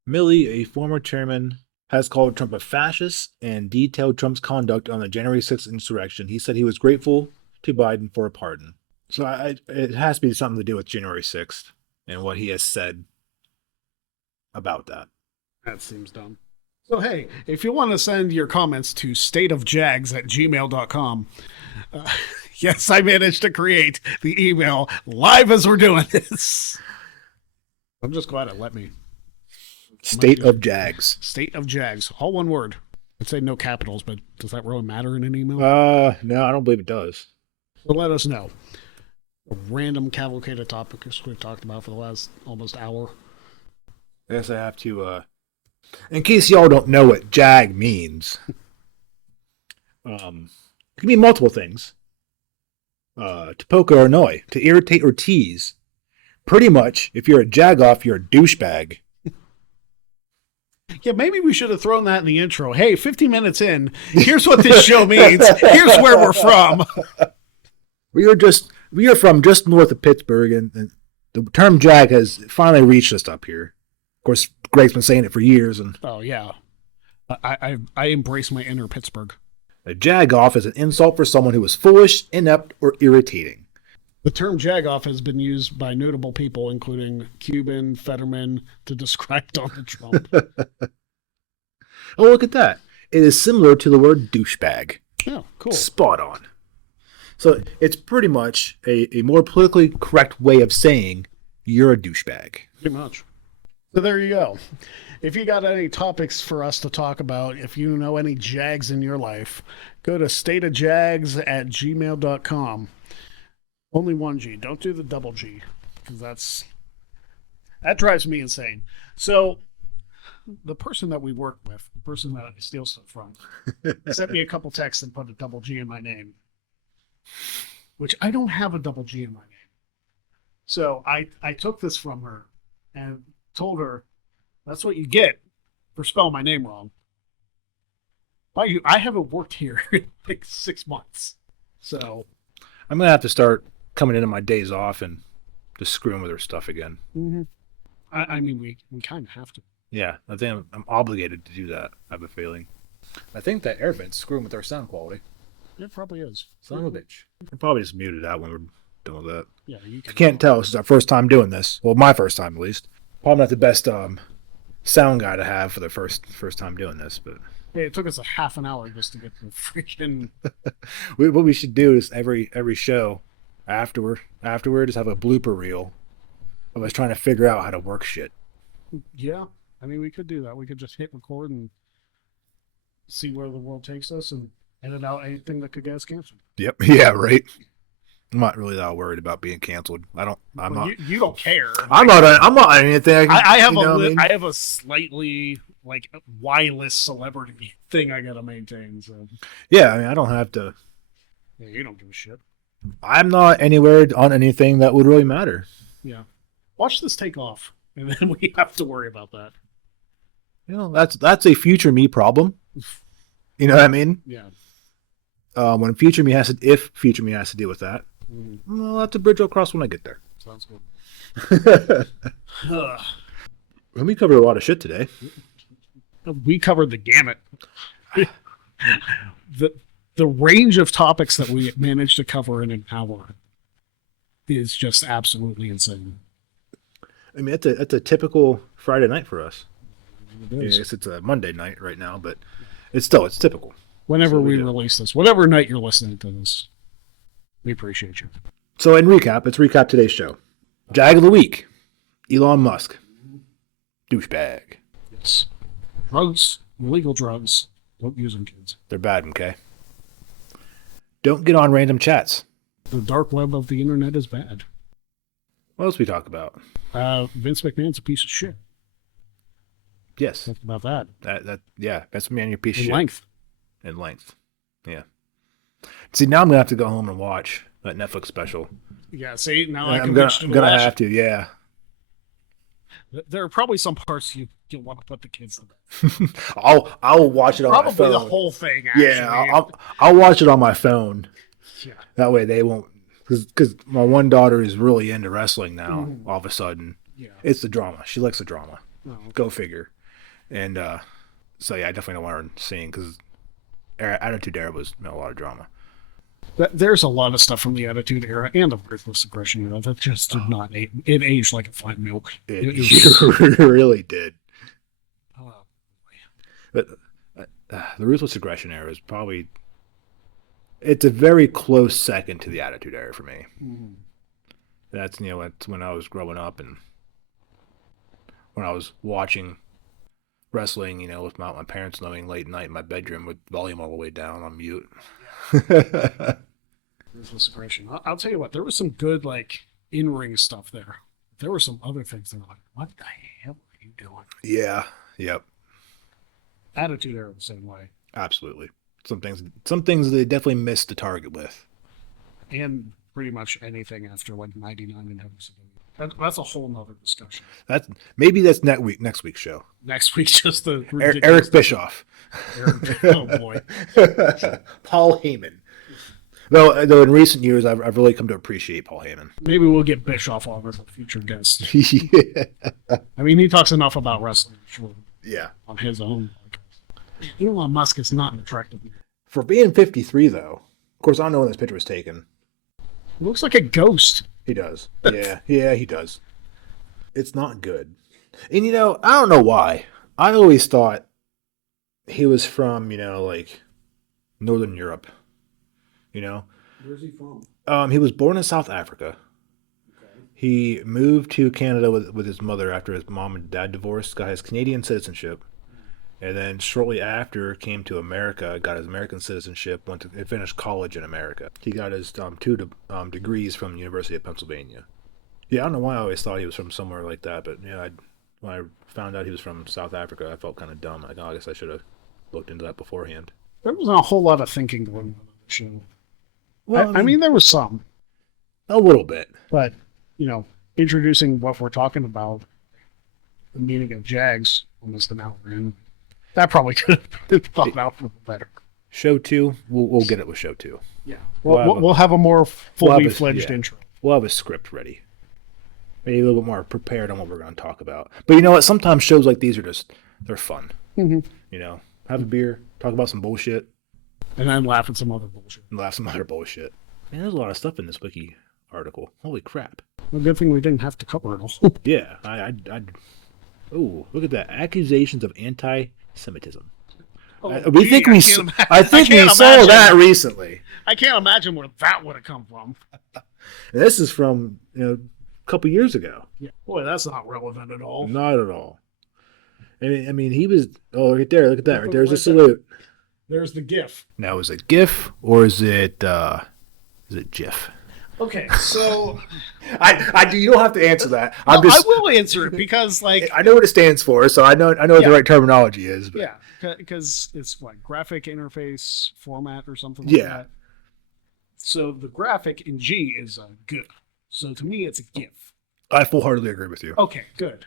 Milley, a former chairman, has called Trump a fascist and detailed Trump's conduct on the January 6th insurrection. He said he was grateful to Biden for a pardon. So it has to be something to do with January 6th and what he has said about that. That seems dumb. So, hey, if you want to send your comments to stateofjags@gmail.com, yes, I managed to create the email live as we're doing this. I'm just glad it let me. State of Jags. State of Jags. All one word. I'd say no capitals, but does that really matter in an email? No, I don't believe it does. So let us know. A random cavalcade of topics we've talked about for the last almost hour. I guess I have to... in case y'all don't know what JAG means, it can mean multiple things. To poke or annoy, to irritate or tease. Pretty much, if you're a jagoff, you're a douchebag. Yeah, maybe we should have thrown that in the intro. Hey, 15 minutes in, here's what this show means. Here's where we're from. We are from just north of Pittsburgh, and the term JAG has finally reached us up here. Of course, Greg's been saying it for years. Oh, yeah. I embrace my inner Pittsburgh. A jag-off is an insult for someone who is foolish, inept, or irritating. The term jagoff has been used by notable people, including Cuban, Fetterman, to describe Donald Trump. Oh, look at that. It is similar to the word douchebag. Oh, cool. Spot on. So it's pretty much a more politically correct way of saying you're a douchebag. Pretty much. So there you go. If you got any topics for us to talk about, if you know any Jags in your life, go to stateofjags@gmail.com. Only one G. Don't do the double G, because that drives me insane. So the person that we work with, the person that I steal stuff from, sent me a couple texts and put a double G in my name, which I don't have a double G in my name. So I took this from her and told her, that's what you get for spelling my name wrong. I haven't worked here in like 6 months. So I'm going to have to start coming into my days off and just screwing with her stuff again. Mm-hmm. I mean, we kind of have to. Yeah, I think I'm obligated to do that, I have a feeling. I think that air vent's screwing with our sound quality. It probably is. Son of a bitch. We'll probably just mute it out when we're done with that. Yeah, you can't tell. This is our first time doing this. Well, my first time, at least. Probably not the best sound guy to have for the first time doing this, but hey, it took us a half an hour just to get the freaking. What we should do is every show afterward just have a blooper reel of us trying to figure out how to work shit. Yeah, I mean, we could do that. We could just hit record and see where the world takes us and edit out anything that could get us canceled. Yep. Yeah. Right. I'm not really that worried about being canceled. I'm not. You don't care. I'm not on anything. I have a slightly like Y-list celebrity thing I gotta maintain. So yeah, I mean, I don't have to. Yeah, you don't give a shit. I'm not anywhere on anything that would really matter. Yeah. Watch this take off, and then we have to worry about that. You know, that's a future me problem. You know what I mean? Yeah. If future me has to deal with that, well, that's a bridge I'll cross when I get there. Sounds good. And we covered a lot of shit today. We covered the gamut. The range of topics that we managed to cover in an hour is just absolutely insane. I mean, it's a typical Friday night for us. It is. Yes, it's a Monday night right now, but it's typical. Whenever we release this, whatever night you're listening to this, we appreciate you. So let's recap today's show. Jag of the week, Elon Musk. Douchebag. Yes. Drugs, illegal drugs, don't use them, kids. They're bad, okay? Don't get on random chats. The dark web of the internet is bad. What else we talk about? Vince McMahon's a piece of shit. Yes. Talk about that. Yeah, Vince McMahon, you're a piece of shit. In length. Yeah. See, now I'm going to have to go home and watch that Netflix special. Yeah, see, now I'm going to have to, yeah. There are probably some parts you want to put the kids in. I'll watch it on my phone. Probably the whole thing, actually. Yeah, I'll watch it on my phone. Yeah. That way they won't, because my one daughter is really into wrestling now. All of a sudden, yeah, it's the drama. She likes the drama. Oh, okay. Go figure. And so yeah, I definitely don't want her seeing, because Attitude Era was a lot of drama. There's a lot of stuff from the Attitude Era and the Ruthless Aggression Era that just did not age. It aged like a fine milk. It really did. Oh, but the Ruthless Aggression Era is probably, it's a very close second to the Attitude Era for me. Mm-hmm. That's when I was growing up and when I was watching wrestling, with my parents knowing late night in my bedroom with volume all the way down on mute. Ruthless Aggression. I'll tell you what, there was some good in-ring stuff there. There were some other things that were like, what the hell are you doing? Yeah. Yep. Attitude Era the same way. Absolutely. Some things they definitely missed the target with. And pretty much anything after 99 and that's a whole nother discussion. Maybe that's next week's show. Next week, just the Eric Bischoff. Oh boy. Paul Heyman. Though in recent years, I've really come to appreciate Paul Heyman. Maybe we'll get Bischoff on as a future guest. Yeah. I mean, he talks enough about wrestling, sure. Yeah. On his own. Elon Musk is not attractive. For being 53, though, of course, I don't know when this picture was taken. He looks like a ghost. He does. Yeah, he does. It's not good. And, I don't know why. I always thought he was from, like, Northern Europe. Where's he from? He was born in South Africa. Okay. He moved to Canada with his mother after his mom and dad divorced, got his Canadian citizenship. And then shortly after, came to America, got his American citizenship, went to finished college in America. He got his two degrees from the University of Pennsylvania. Yeah, I don't know why I always thought he was from somewhere like that, but when I found out he was from South Africa, I felt kind of dumb. Like, I guess I should have looked into that beforehand. There wasn't a whole lot of thinking going on in the show. Well, I mean, there was some. A little bit. But, introducing what we're talking about, the meaning of Jags, almost an hour in, that probably could have been thought out a little better. Show 2, we'll get it with show 2. Yeah. We'll have a more fully fledged intro. We'll have a script ready. Maybe a little bit more prepared on what we're going to talk about. But you know what? Sometimes shows like these they're fun. Mm-hmm. Have a beer, talk about some bullshit. And then laugh at some other bullshit. Man, there's a lot of stuff in this wiki article. Holy crap. Well, good thing we didn't have to cover it all. Yeah. Oh, look at that. Accusations of anti-Semitism. I think we saw that recently. I can't imagine where that would have come from. And this is from, a couple years ago. Yeah. Boy, that's not relevant at all. Not at all. I mean, he was. Oh, right there! Look at that! Right there's a salute. There's the GIF. Now, is it GIF or is it GIF? Okay, so you don't have to answer that. I will answer it because, like, I know what it stands for, so I know what the right terminology is. But. Yeah, because it's what, graphic interface format or something like that. So the graphic in G is a GIF. So to me, it's a GIF. I full-heartedly agree with you. Okay, good.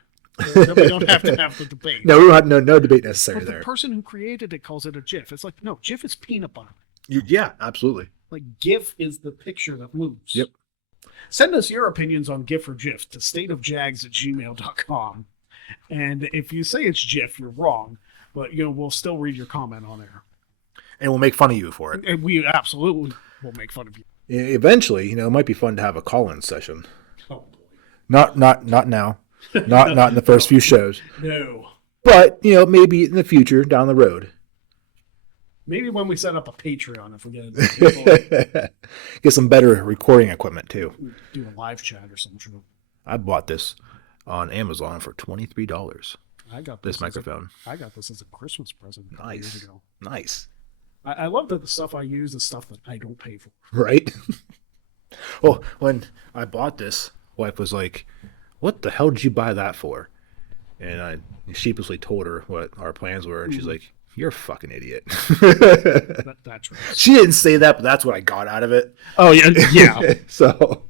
So we don't have to have the debate. No, we don't have no debate necessary but there. The person who created it calls it a GIF. It's like, no, GIF is peanut butter. Yeah, absolutely. Like, GIF is the picture that moves. Yep. Send us your opinions on GIF or GIF to stateofjags@gmail.com. And if you say it's GIF, you're wrong. But, we'll still read your comment on air. And we'll make fun of you for it. And we absolutely will make fun of you. Eventually, it might be fun to have a call-in session. Oh, boy. Not now. Not in the first few shows. No. But, maybe in the future, down the road. Maybe when we set up a Patreon, if we get get some better recording equipment, too. Do a live chat or something. I bought this on Amazon for $23. I got this microphone. I got this as a Christmas present a couple years ago. Nice. I love that the stuff I use is stuff that I don't pay for. Right? Well, when I bought this, wife was like, "What the hell did you buy that for?" And I sheepishly told her what our plans were, and she's like, "You're a fucking idiot." That's right. She didn't say that, but that's what I got out of it. Oh, yeah. So,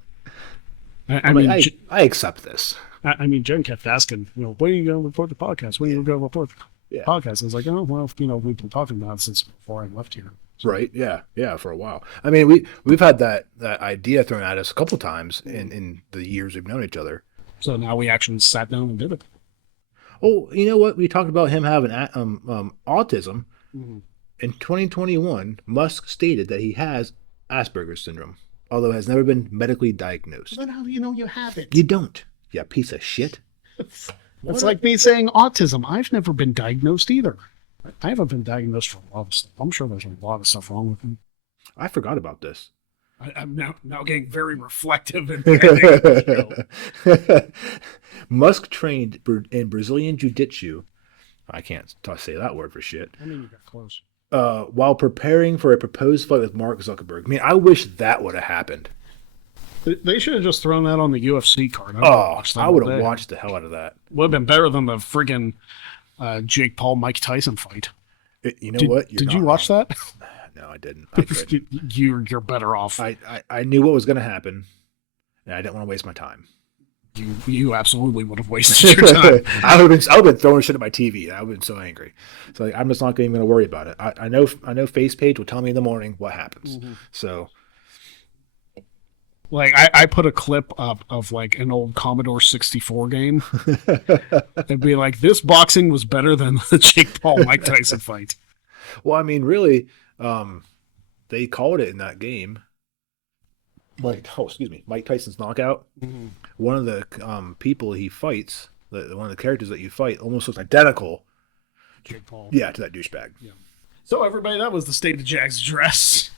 I accept this. I mean, Jen kept asking, when are you going to record the podcast? When are you going to record the podcast? I was like, oh, well, we've been talking about it since before I left here. So. Right, yeah, for a while. I mean, we've had that idea thrown at us a couple times in the years we've known each other. So now we actually sat down and did it. Oh, you know what? We talked about him having autism. Mm-hmm. In 2021, Musk stated that he has Asperger's syndrome, although has never been medically diagnosed. Then how do you know you have it? You don't. You piece of shit. It's like me saying autism. I've never been diagnosed either. I haven't been diagnosed for a lot of stuff. I'm sure there's a lot of stuff wrong with me. I forgot about this. I'm now getting very reflective. Musk trained in Brazilian Jiu-Jitsu. I can't say that word for shit. I mean, you got close. While preparing for a proposed fight with Mark Zuckerberg. I mean, I wish that would have happened. They should have just thrown that on the UFC card. I would have watched the hell out of that. Would have been better than the friggin' Jake Paul Mike Tyson fight. What? Did you watch that? No, I didn't. You're better off. I knew what was going to happen, and I didn't want to waste my time. You absolutely would have wasted your time. I would have been throwing shit at my TV. I would have been so angry. So I'm just not even going to worry about it. I know FacePage will tell me in the morning what happens. Mm-hmm. So. Like, I put a clip up of, like, an old Commodore 64 game. It'd be like, this boxing was better than the Jake Paul Mike Tyson fight. Well, I mean, really, they called it in that game. Mike Tyson's knockout. Mm-hmm. One of the people he fights, one of the characters that you fight, almost looks identical. Jake Paul. Yeah, to that douchebag. Yeah. So everybody, that was the State of Jags address.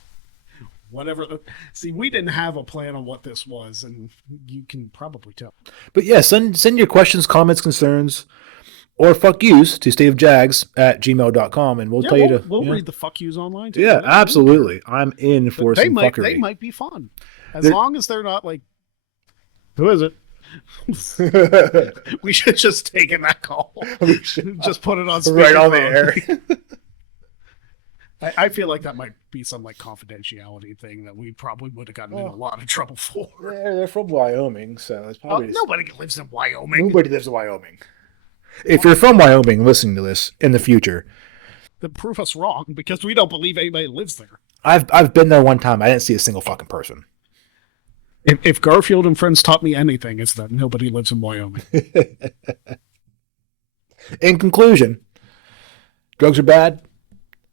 Whatever. See, we didn't have a plan on what this was, and you can probably tell. But yeah, send your questions, comments, concerns, or fuck yous to stateofjags@gmail.com, and we'll tell you to. We'll read the fuck yous online too. Yeah, absolutely. I'm in for some fuckery. They might be fun, as long as they're not like. Who is it? We should just take in that call. Just put it on speakerphone. Right on the air. I feel like that might be some like confidentiality thing that we probably would have gotten in a lot of trouble for. They're from Wyoming, so it's probably nobody lives in Wyoming. Nobody lives in Wyoming. If you're from Wyoming listening to this in the future, then prove us wrong, because we don't believe anybody lives there. I've been there one time. I didn't see a single fucking person. If Garfield and Friends taught me anything, it's that nobody lives in Wyoming. In conclusion, drugs are bad.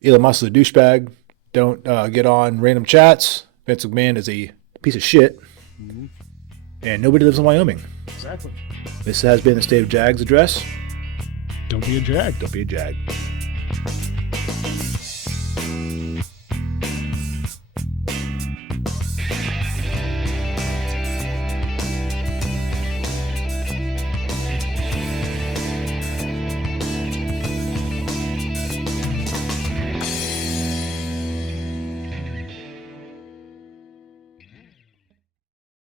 Elon Musk is a douchebag. Don't get on random chats. Vince McMahon is a piece of shit. Mm-hmm. And nobody lives in Wyoming. Exactly. This has been the State of Jags address. Don't be a jag. Don't be a jag.